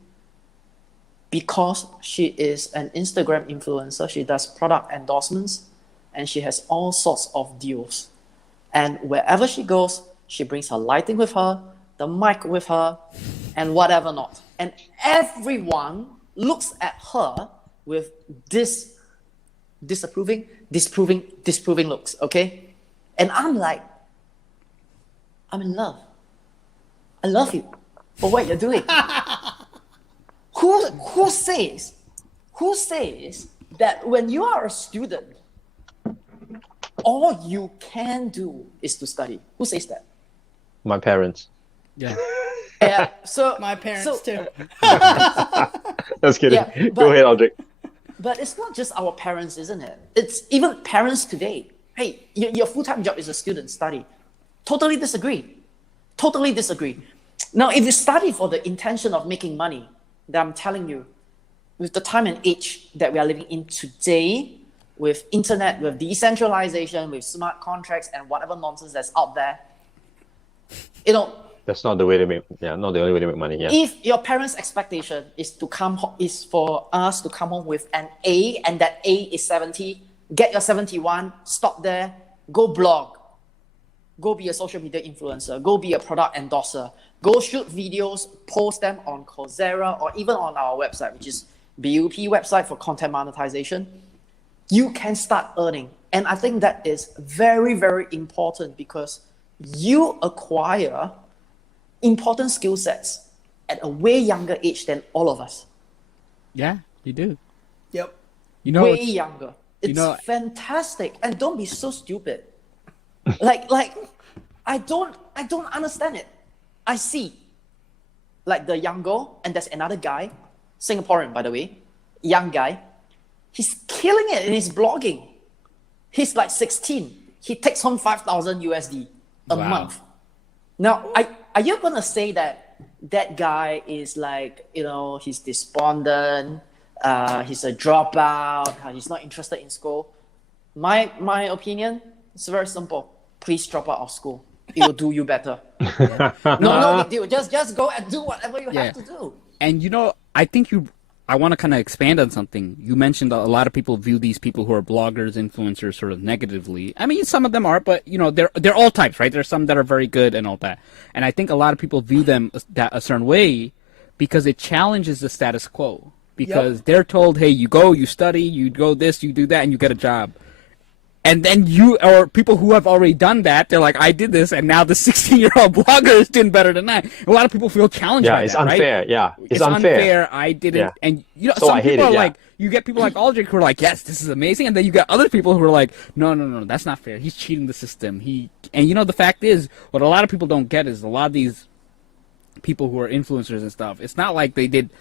because she is an Instagram influencer. She does product endorsements and she has all sorts of deals. And wherever she goes, she brings her lighting with her, the mic with her, and whatever not. And everyone looks at her with disapproving looks, okay? And I'm like, I'm in love. I love you for what you're doing. Who says that when you are a student, all you can do is to study? Who says that? My parents. Yeah. Yeah. So My parents too. Just kidding. Yeah, Go ahead, Aldrich. But it's not just our parents, isn't it? It's even parents today. Hey, your full-time job is a student, study. Totally disagree. Now, if you study for the intention of making money, then I'm telling you, with the time and age that we are living in today, with internet, with decentralization, with smart contracts and whatever nonsense that's out there, That's not the way to make. Yeah, not the only way to make money. Yeah. if your parents' expectation is for us to come home with an A, and that A is 70, get your 71, stop there, go blog, go be a social media influencer, go be a product endorser, go shoot videos, post them on Coursera or even on our website, which is BUP website for content monetization. You can start earning. And I think that is very, very important because you acquire important skill sets at a way younger age than all of us. Yeah, you do. Yep. Way younger. It's fantastic. And don't be so stupid. like I don't understand it. I see like the young girl, and there's another guy, Singaporean by the way, young guy. He's killing it in his blogging. He's like 16. He takes home 5,000 USD a month. Now, are you gonna say that guy is like, he's despondent, he's a dropout, he's not interested in school? My opinion, it's very simple. Please drop out of school. It will do you better. No big deal. Just go and do whatever you have to do. And I think I want to kind of expand on something. You mentioned a lot of people view these people who are bloggers, influencers sort of negatively. I mean, some of them are, but they're all types, right? There's some that are very good and all that. And I think a lot of people view them a certain way because it challenges the status quo. Because they're told, hey, you go, you study, you go this, you do that, and you get a job. And then or people who have already done that, they're like, I did this, and now the 16-year-old blogger is doing better than that. A lot of people feel challenged by it's that, unfair. right? Yeah, it's unfair. I didn't. Yeah. And So some I hate people it, are yeah. like, you get people like Aldrich who are like, yes, this is amazing. And then you got other people who are like, no, that's not fair. He's cheating the system. And the fact is, what a lot of people don't get is a lot of these people who are influencers and stuff, it's not like they did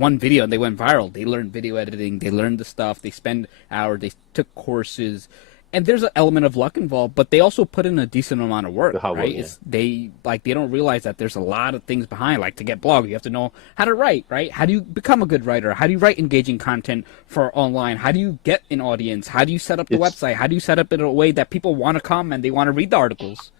one video and they went viral. They learned video editing. They learned the stuff. They spend hours. They took courses. And there's an element of luck involved, but they also put in a decent amount of work, right? Yeah. They don't realize that there's a lot of things behind. Like to get blog, you have to know how to write, right? How do you become a good writer? How do you write engaging content for online? How do you get an audience? How do you set up the website? How do you set up it in a way that people want to come and they want to read the articles?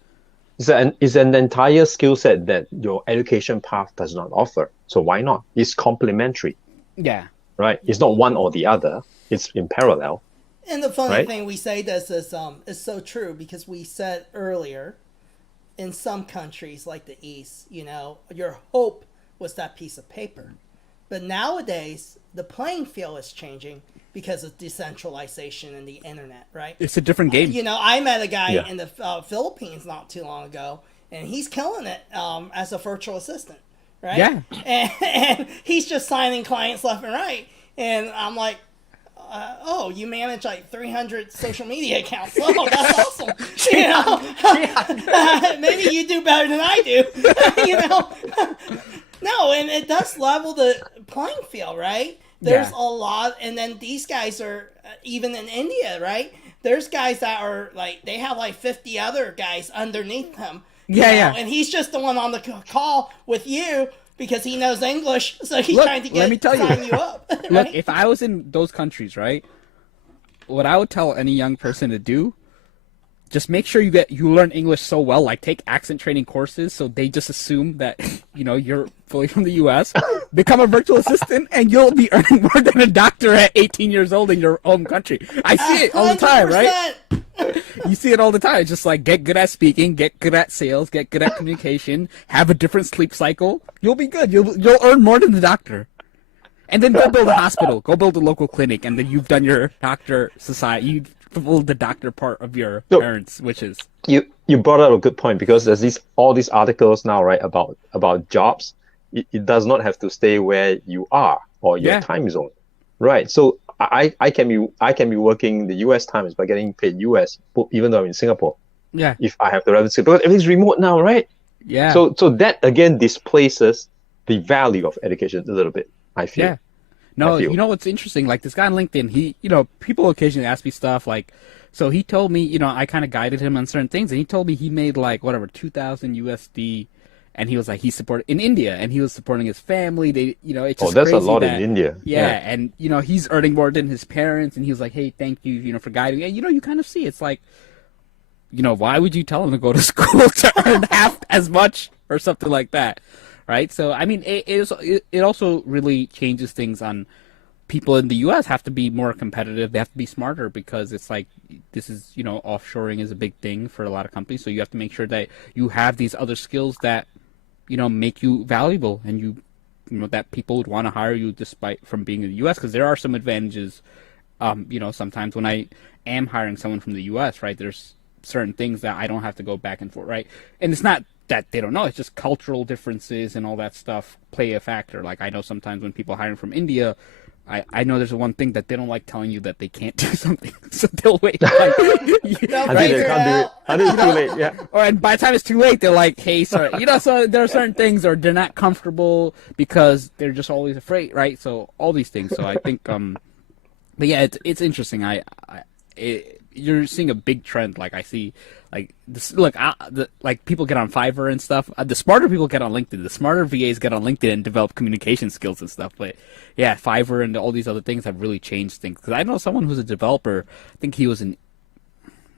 It's an entire skill set that your education path does not offer. So why not? It's complementary, Yeah. right? It's not one or the other. It's in parallel. And the funny Right? thing we say this is so true because we said earlier, in some countries like the East, your hope was that piece of paper. But nowadays, the playing field is changing because of decentralization and the internet, right? It's a different game. I met a guy Yeah. in the Philippines not too long ago, and he's killing it as a virtual assistant, right? Yeah. And he's just signing clients left and right. And I'm like, oh, you manage like 300 social media accounts. Oh, that's awesome. Maybe you do better than I do. No, and it does level the playing field, right? There's Yeah. a lot, and then these guys are, even in India, right? There's guys that are like, they have like 50 other guys underneath them. Yeah. And he's just the one on the call with you because he knows English, so he's Look, trying to let me tell you. sign you up. Right? Look, if I was in those countries, right, what I would tell any young person to do, just make sure you learn English so well, like take accent training courses, so they just assume that you're fully from the U.S. Become a virtual assistant, and you'll be earning more than a doctor at 18 years old in your home country. I see it all the time, right? 100%. You see it all the time. It's just like get good at speaking, get good at sales, get good at communication, have a different sleep cycle. You'll be good. You'll earn more than the doctor. And then go build a hospital. Go build a local clinic, and then you've done your doctor society. You fulfilled the doctor part of your So- parents' wishes. You brought up a good point because there's all these articles now, right, about jobs. It does not have to stay where you are or your Yeah. time zone, right? So I can be working the U.S. times by getting paid U.S. even though I'm in Singapore Yeah, if I have the revenue because everything's remote now, right? yeah. So that again displaces the value of education a little bit. I feel. Yeah. No, I feel. you know what's interesting? Like this guy on LinkedIn, he, people occasionally ask me stuff like, so he told me, I kind of guided him on certain things, and he told me he made like whatever 2,000 USD, and he was like he supported in India, and he was supporting his family. They, it's just Oh, that's a crazy lot that, in India. Yeah, and he's earning more than his parents, and he was like, hey, thank you, for guiding. And you kind of see it's like, why would you tell him to go to school to earn half as much or something like that? Right. So, I mean, it also really changes things on people in the U.S. have to be more competitive. They have to be smarter because it's like this is, offshoring is a big thing for a lot of companies. So you have to make sure that you have these other skills that, make you valuable and that people would want to hire you despite from being in the U.S. because there are some advantages. Sometimes when I am hiring someone from the U.S., right, there's certain things that I don't have to go back and forth, right? And it's not that they don't know, it's just cultural differences and all that stuff play a factor. Like I know sometimes when people hiring from India, I know there's one thing that they don't like telling you that they can't do something, so they'll wait. Like, They'll Until they figure it can't do it. out. Until it's too late. Yeah. and by the time it's too late, they're like, hey, sorry. So there are certain things, or they're not comfortable because they're just always afraid, right? So all these things. So I think, but yeah, it's interesting. You're seeing a big trend. Like I see, like this. Look, like people get on Fiverr and stuff. The smarter people get on LinkedIn. The smarter VAs get on LinkedIn and develop communication skills and stuff. But yeah, Fiverr and all these other things have really changed things. Because I know someone who's a developer. I think he was in,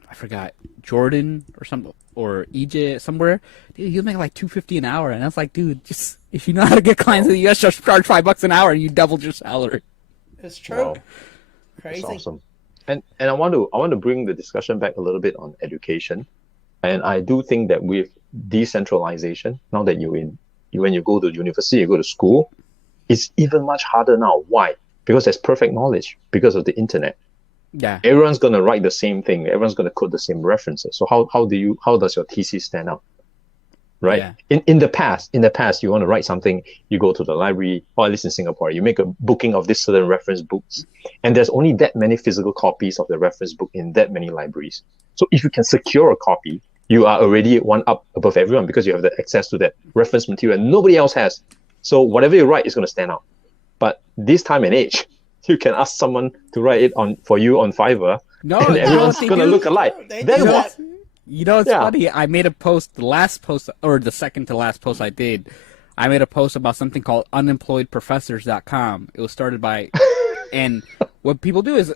I forgot, Jordan or something, or Egypt somewhere. Dude, he was making like $250 an hour, and I was like, dude, just if you know how to get clients in the US, just charge $5 an hour, and you doubled your salary. It's true. Wow. Crazy. That's awesome. And I want to bring the discussion back a little bit on education. And I do think that with decentralization, now that when you go to university, you go to school, it's even much harder now. Why? Because there's perfect knowledge because of the internet. Yeah. Everyone's gonna write the same thing. Everyone's gonna quote the same references. So how does your thesis stand out? Right. Yeah. In the past, you want to write something, you go to the library, or at least in Singapore, you make a booking of this certain reference books, and there's only that many physical copies of the reference book in that many libraries. So if you can secure a copy, you are already one up above everyone because you have the access to that reference material and nobody else has. So whatever you write is going to stand out. But this time and age, you can ask someone to write it for you on Fiverr, No, and you know everyone's what they going to do? look alike. They Then do what? that. You know, it's Yeah. funny. I made a post, the last post, or the second to last post I did. I made a post about something called unemployedprofessors.com. It was started by, and what people do is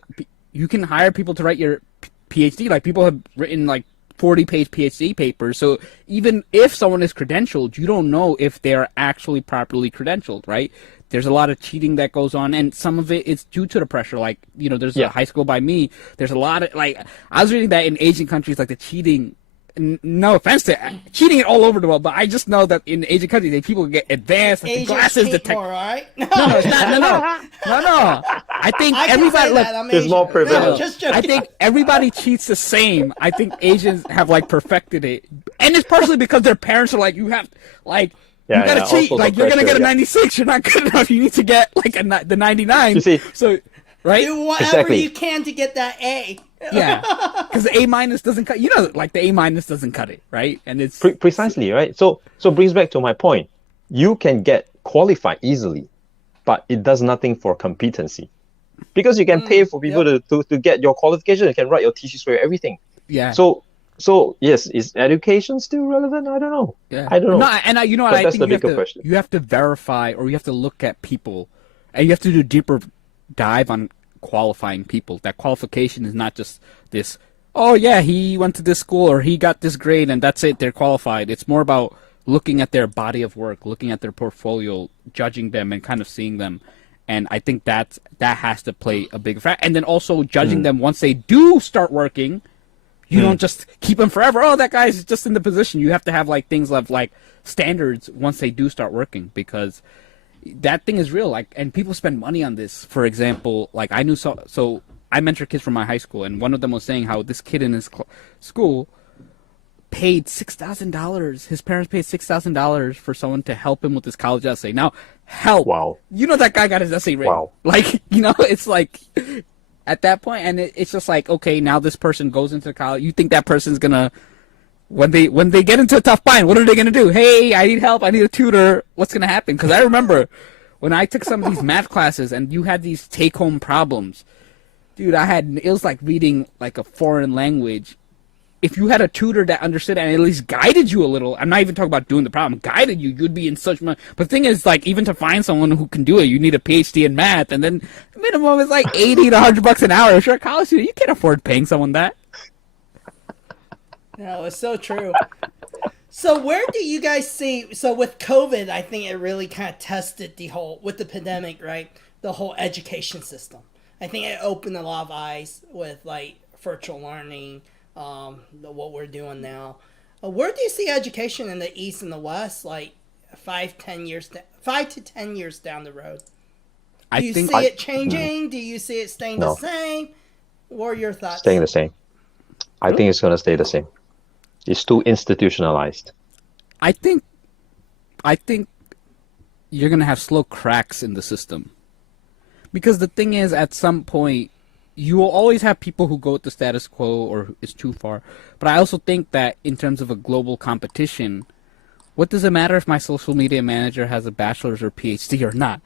you can hire people to write your PhD. Like people have written like 40-page PhD papers. So even if someone is credentialed, you don't know if they are actually properly credentialed, right? There's a lot of cheating that goes on, and some of it is due to the pressure. Like, there's a high school by me. There's a lot of, like, I was reading that in Asian countries, like, the cheating, no offense to cheating all over the world, but I just know that in Asian countries, people get advanced, like, the glasses, the tech. More, right? No, it's not. No. I think everybody. There's more privilege. No, just joking. I think everybody cheats the same. I think Asians have like perfected it, and it's partially because their parents are like, you have like. You gotta cheat. Like, you're gonna get a 96. You're not good enough. You need to get like the 99. You see, so right? Do whatever you can to get that A. Yeah, because the A- doesn't cut. Like the A- doesn't cut it, right? And it's precisely right. So brings back to my point. You can get qualified easily, but it does nothing for competency, because you can pay for people to get your qualification. You can write your thesis for everything. Yeah. So yes, is education still relevant? I don't know. Yeah. I don't know. No, and you know what? But I that's think the bigger question. You have to verify, or you have to look at people, and you have to do a deeper dive on qualifying people. That qualification is not just this, oh yeah, he went to this school or he got this grade and that's it, they're qualified. It's more about looking at their body of work, looking at their portfolio, judging them and kind of seeing them. And I think that has to play a big factor. And then also judging them once they do start working. You don't just keep them forever. Oh, that guy's just in the position. You have to have like things like standards once they do start working, because that thing is real. Like, and people spend money on this. For example, like I knew so I mentor kids from my high school, and one of them was saying how this kid in his school paid $6,000. His parents paid $6,000 for someone to help him with his college essay. Now, help. Wow. That guy got his essay written. Wow. Like, it's like at that point, and it's just like, okay, now this person goes into college. You think that person's gonna, when they get into a tough bind, what are they gonna do? Hey, I need help. I need a tutor. What's gonna happen? Because I remember when I took some of these math classes, and you had these take-home problems. Dude, it was like reading like a foreign language. If you had a tutor that understood and at least guided you a little, I'm not even talking about doing the problem, guided you, you'd be in such much. But the thing is, like, even to find someone who can do it, you need a PhD in math, and then the minimum is like $80 to $100 an hour. If you're a college student, you can't afford paying someone that. No, it's so true. So where do you guys see, so with COVID, I think it really kind of tested with the pandemic, right? The whole education system. I think it opened a lot of eyes with like virtual learning, what we're doing now. Where do you see education in the East and the West, like 5 to 10 years down the road? Do you see it changing? Do you see it staying the same? What are your thoughts? Staying the same. I think it's going to stay the same. It's too institutionalized. I think you're going to have slow cracks in the system. Because the thing is, at some point, you will always have people who go with the status quo or it's too far. But I also think that in terms of a global competition, what does it matter if my social media manager has a bachelor's or PhD or not?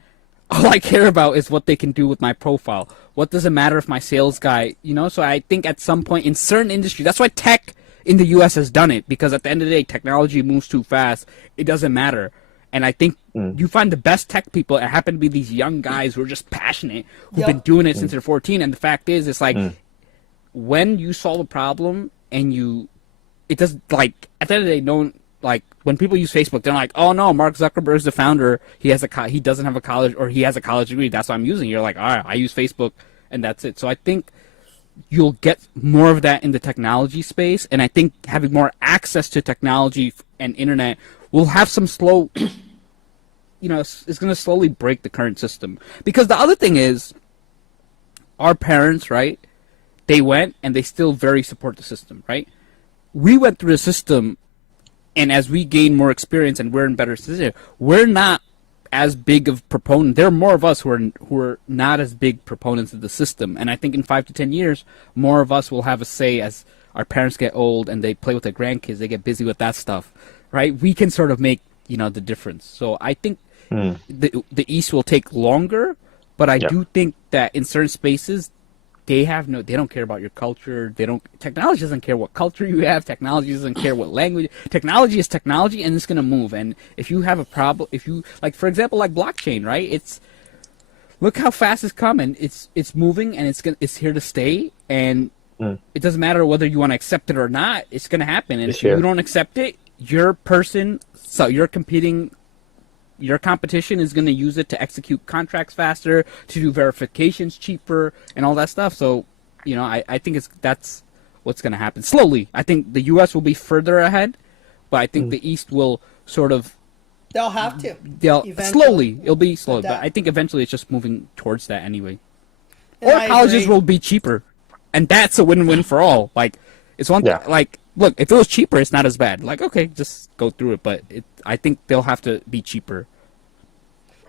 All I care about is what they can do with my profile. What does it matter if my sales guy, So I think at some point in certain industries, that's why tech in the U.S. has done it, because at the end of the day, technology moves too fast. It doesn't matter. And I think you find the best tech people, it happen to be these young guys who are just passionate, who've been doing it since they're 14. And the fact is, it's like, when you solve a problem and it does, like, at the end of the day, no one, like, when people use Facebook, they're like, oh no, Mark Zuckerberg's the founder, he doesn't have a college, or he has a college degree, that's what I'm using. You're like, all right, I use Facebook, and that's it. So I think you'll get more of that in the technology space, and I think having more access to technology and internet will have some slow, it's going to slowly break the current system. Because the other thing is, our parents, right, they went and they still very support the system, right? We went through the system, and as we gain more experience and we're in better position, we're not as big of proponent. There are more of us who are not as big proponents of the system. And I think in 5 to 10 years, more of us will have a say as our parents get old and they play with their grandkids, they get busy with that stuff, right? We can sort of make, the difference. So I think the East will take longer, but I do think that in certain spaces, they don't care about your culture. Technology doesn't care what culture you have. Technology doesn't care what language. Technology is technology, and it's going to move. And if you have a problem, for example, like blockchain, right? Look how fast it's come, and it's moving, and it's here to stay. And it doesn't matter whether you want to accept it or not. It's going to happen. And if here. you don't accept it, your competition is going to use it to execute contracts faster, to do verifications cheaper, and all that stuff. So, I think that's what's going to happen. Slowly. I think the U.S. will be further ahead, but I think the East will sort of... They'll have to. Slowly. It'll be slow, adapt. but I think eventually it's just moving towards that anyway. And Or I colleges agree. will be cheaper. And that's a win-win for all. Like, it's one Yeah. like, look, if it was cheaper, it's not as bad. Like, okay, just go through it. But I think they'll have to be cheaper.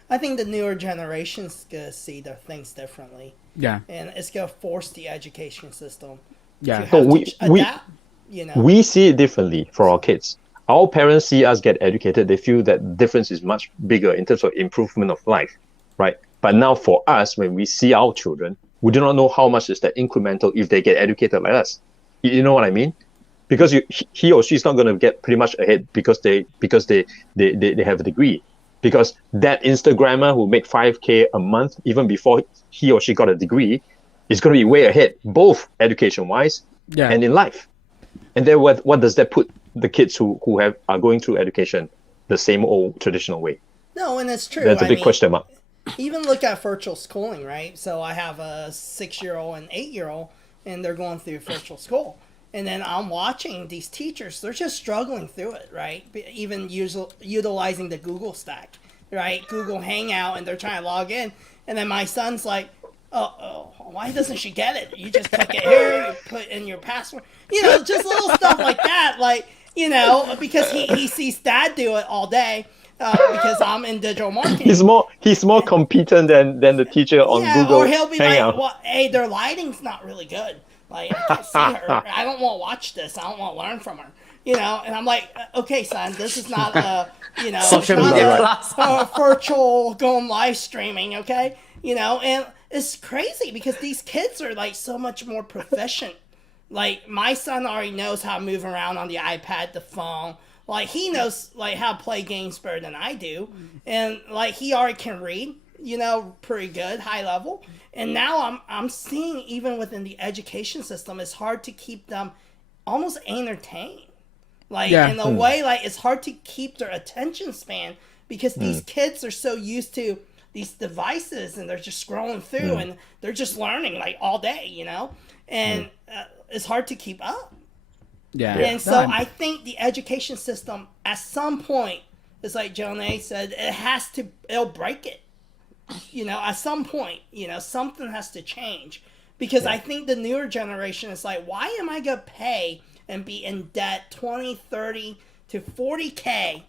I think the newer generation's going to see their things differently. Yeah. And it's going to force the education system Yeah. to So have we- to adapt, We see it differently for our kids. Our parents see us get educated. They feel that difference is much bigger in terms of improvement of life, right? But now for us, when we see our children, we do not know how much is that incremental if they get educated like us. You know what I mean? Because he or she is not going to get pretty much ahead because they have a degree. Because that Instagrammer who made 5K a month even before he or she got a degree is going to be way ahead, both education-wise and in life. And then what does that put the kids who are going through education the same old traditional way? No, and it's true. That's a big question mark. Even look at virtual schooling, right? So I have a 6-year-old and 8-year-old, and they're going through virtual school. And then I'm watching these teachers, they're just struggling through it, right? Even utilizing the Google stack, right? Google Hangout, and they're trying to log in. And then my son's like, oh, why doesn't she get it? You just click it here, you put in your password. Just little stuff like that. Like, because he sees dad do it all day. Because I'm in digital marketing. He's more competent than the teacher on Google or he'll be Hangout. like, well, hey, their lighting's not really good. Like, I can't see her. I don't want to watch this. I don't want to learn from her. And I'm like, okay, son, this is not a, Social not media a, class. a virtual going live streaming, okay? And it's crazy because these kids are like so much more proficient. Like, my son already knows how to move around on the iPad, the phone. Like, he knows, like, how to play games better than I do. And, like, he already can read, pretty good, high level. And now I'm seeing, even within the education system, it's hard to keep them almost entertained. Like, in a way, like, it's hard to keep their attention span because these kids are so used to these devices and they're just scrolling through and they're just learning, like, all day, And it's hard to keep up. Yeah. And so I think the education system, at some point, it's like Jonaed said, it'll break it. At some point, something has to change. Because I think the newer generation is like, why am I going to pay and be in debt 20, 30 to 40K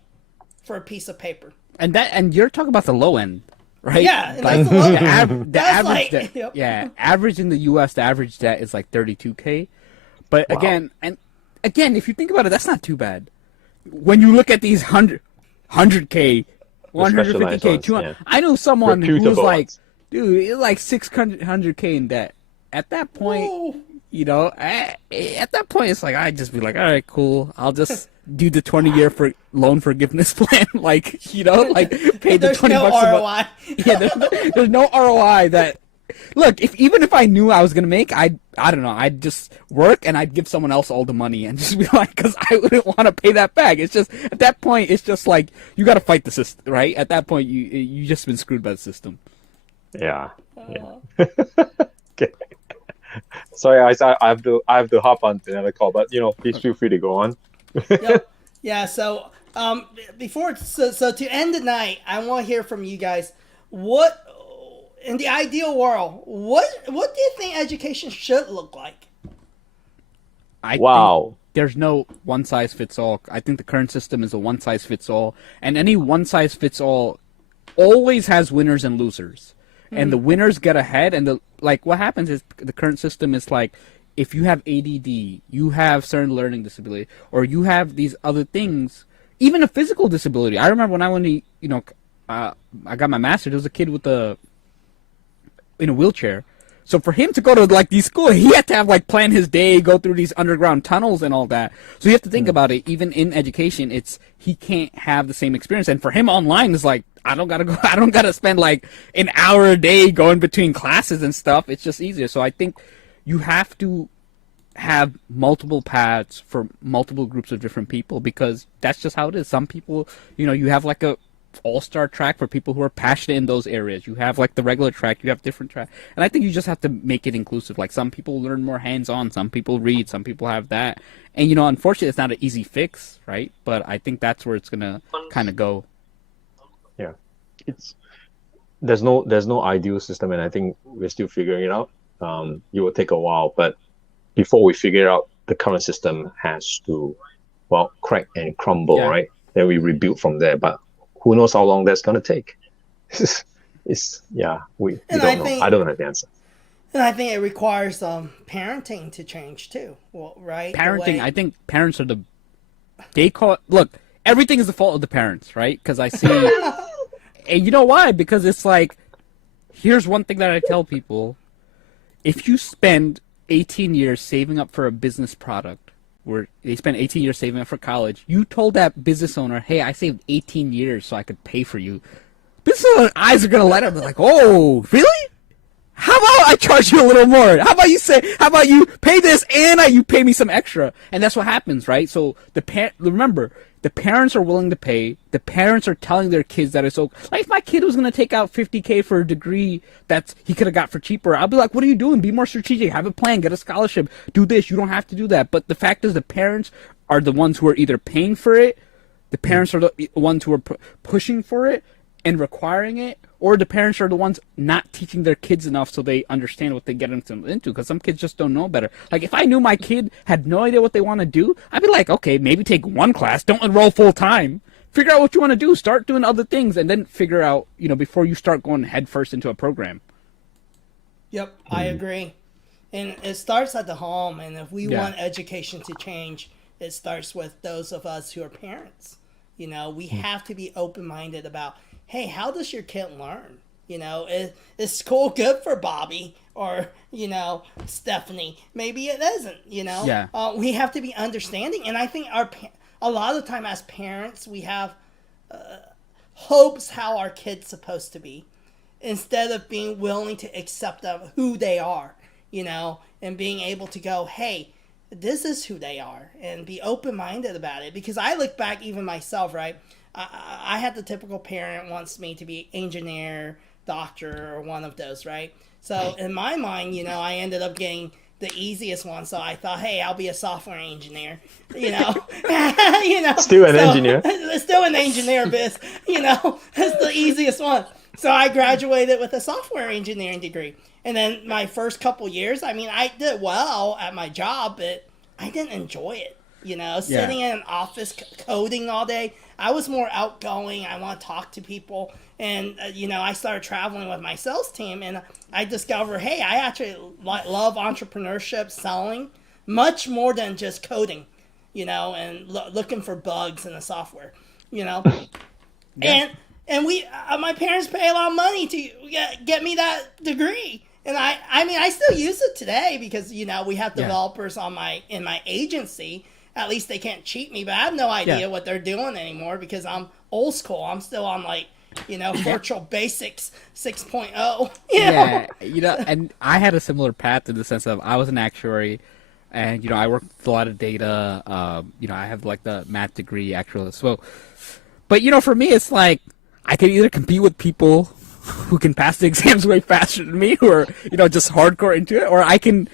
for a piece of paper? And you're talking about the low end, right? Yeah, like, that's the low the, end. the That's average like- debt, yep. yeah, average in the U.S. the average debt is like 32K. But again, if you think about it, that's not too bad. When you look at these 100K, 150K, ones, 200, I know someone who was Reputable like, ones. dude, it's like 600K in debt. At that point, Whoa. at that point, it's like I'd just be like, all right, cool. I'll just do the 20-year loan forgiveness plan, like pay the There's $20 no a month. ROI. Yeah, there's no ROI that. Look, even if I knew I was gonna make, I don't know, I'd just work and I'd give someone else all the money and just be like, because I wouldn't want to pay that back. It's just at that point, it's just like you got to fight the system, right? At that point, you just been screwed by the system. Yeah. Okay. Sorry, I have to hop on to another call, but please feel free to go on. Yep. Yeah. So, so to end the night, I want to hear from you guys. What, in the ideal world, what do you think education should look like? I Wow. think there's no one size fits all. I think the current system is a one size fits all, and any one size fits all always has winners and losers. And the winners get ahead, and what happens is the current system is like, if you have ADD, you have certain learning disability, or you have these other things, even a physical disability. I remember when I went to, I got my master's, there was a kid in a wheelchair. So for him to go to these schools, he had to have plan his day, go through these underground tunnels and all that. So you have to think about it. Even in education, he can't have the same experience. And for him, online is like, I don't gotta spend an hour a day going between classes and stuff. It's just easier. So I think you have to have multiple paths for multiple groups of different people, because that's just how it is. Some people, you have like a all-star track for people who are passionate in those areas. You have like the regular track, you have different track. And I think you just have to make it inclusive. Like some people learn more hands-on, some people read, some people have that. And unfortunately it's not an easy fix, right? But I think that's where it's going to kind of go. Yeah. There's no ideal system, and I think we're still figuring it out. It will take a while, but before we figure out, the current system has to, crack and crumble, right? Then we rebuild from there. But who knows how long that's going to take? we don't know. I don't have the answer. And I think it requires parenting to change too, right? Parenting, I think parents are look, everything is the fault of the parents, right? Because I see, and you know why? Because it's like, here's one thing that I tell people. If you spend 18 years saving up for a business product, where they spent 18 years saving up for college, you told that business owner, hey, I saved 18 years so I could pay for you. Business owner's eyes are going to light up. They're like, oh, really? How about I charge you a little more? How about you pay this and you pay me some extra? And that's what happens, right? So remember, the parents are willing to pay. The parents are telling their kids that it's okay. Like if my kid was going to take out $50K for a degree that he could have got for cheaper, I'll be like, what are you doing? Be more strategic. Have a plan. Get a scholarship. Do this. You don't have to do that. But the fact is the parents are the ones who are either paying for it, the parents are the ones who are pushing for it and requiring it, or the parents are the ones not teaching their kids enough so they understand what they get them into, because some kids just don't know better. Like, if I knew my kid had no idea what they want to do, I'd be like, okay, maybe take one class, don't enroll full-time, figure out what you want to do, start doing other things, and then figure out, before you start going headfirst into a program. Yep, I agree. And it starts at the home, and if we want education to change, it starts with those of us who are parents. We have to be open-minded about, hey, how does your kid learn? Is school good for Bobby or, Stephanie? Maybe it isn't, We have to be understanding. And I think a lot of the time as parents, we have hopes how our kid's supposed to be instead of being willing to accept them who they are, and being able to go, hey, this is who they are, and be open-minded about it. Because I look back even myself, right? I had the typical parent wants me to be engineer, doctor, or one of those, right? So in my mind, I ended up getting the easiest one. So I thought, hey, I'll be a software engineer, Still an engineer. Still an engineer, but it's the easiest one. So I graduated with a software engineering degree. And then my first couple years, I did well at my job, but I didn't enjoy it. Sitting in an office coding all day. I was more outgoing. I want to talk to people. And, I started traveling with my sales team, and I discovered, hey, I actually love entrepreneurship, selling, much more than just coding, and looking for bugs in the software, And we, my parents pay a lot of money to get me that degree. And I still use it today because, we have developers in my agency. At least they can't cheat me, but I have no idea what they're doing anymore because I'm old school. I'm still on Virtual Basics 6.0. And I had a similar path in the sense of I was an actuary, and, I worked with a lot of data. I have the math degree actually. So, but, for me, it's like I could either compete with people who can pass the exams way faster than me, who are, just hardcore into it, or I can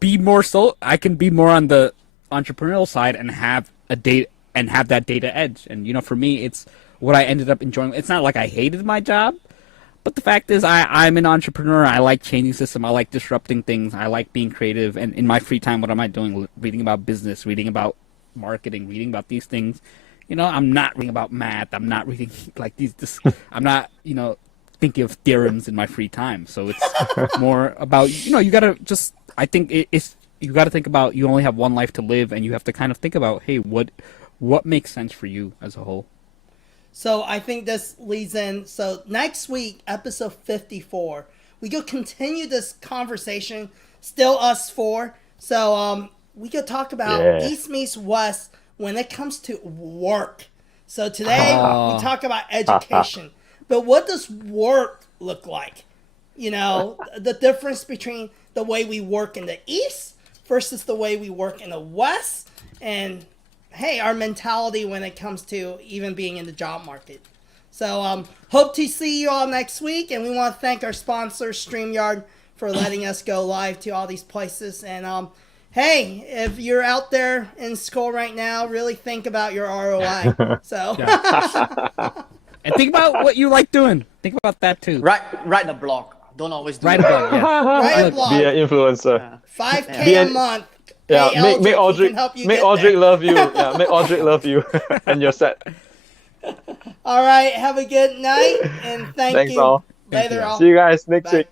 be more on the entrepreneurial side and have that data edge. And for me, it's what I ended up enjoying. It's not like I hated my job, but the fact is I'm an entrepreneur. I like changing system. I like disrupting things. I like being creative. And in my free time, what am I doing? Reading about business, reading about marketing, reading about these things. I'm not reading about math. I'm not reading I'm not thinking of theorems in my free time. So it's more about you gotta just, I think it's, you got to think about, you only have one life to live, and you have to kind of think about, hey, what makes sense for you as a whole. So I think this leads in. So next week, episode 54, we go continue this conversation. Still us four. So we could talk about East meets West when it comes to work. So today we talk about education, but what does work look like? The difference between the way we work in the East versus the way we work in the West, and hey, our mentality when it comes to even being in the job market. So hope to see you all next week, and we want to thank our sponsor StreamYard for letting us go live to all these places. And hey, if you're out there in school right now, really think about your ROI. So And think about what you like doing. Think about that too. Write a blog. Don't always do Write a that. blog. Yeah. write a Look, blog. Be an influencer. 5K Be a an- month. Yeah, Hey, make Eldrick, we can Audrey help you make get Audrey there. love you. Yeah, make Audrey love you, and you're set. All right, have a good night, and thank Thanks you. all. Later, all. See you guys next Bye. week.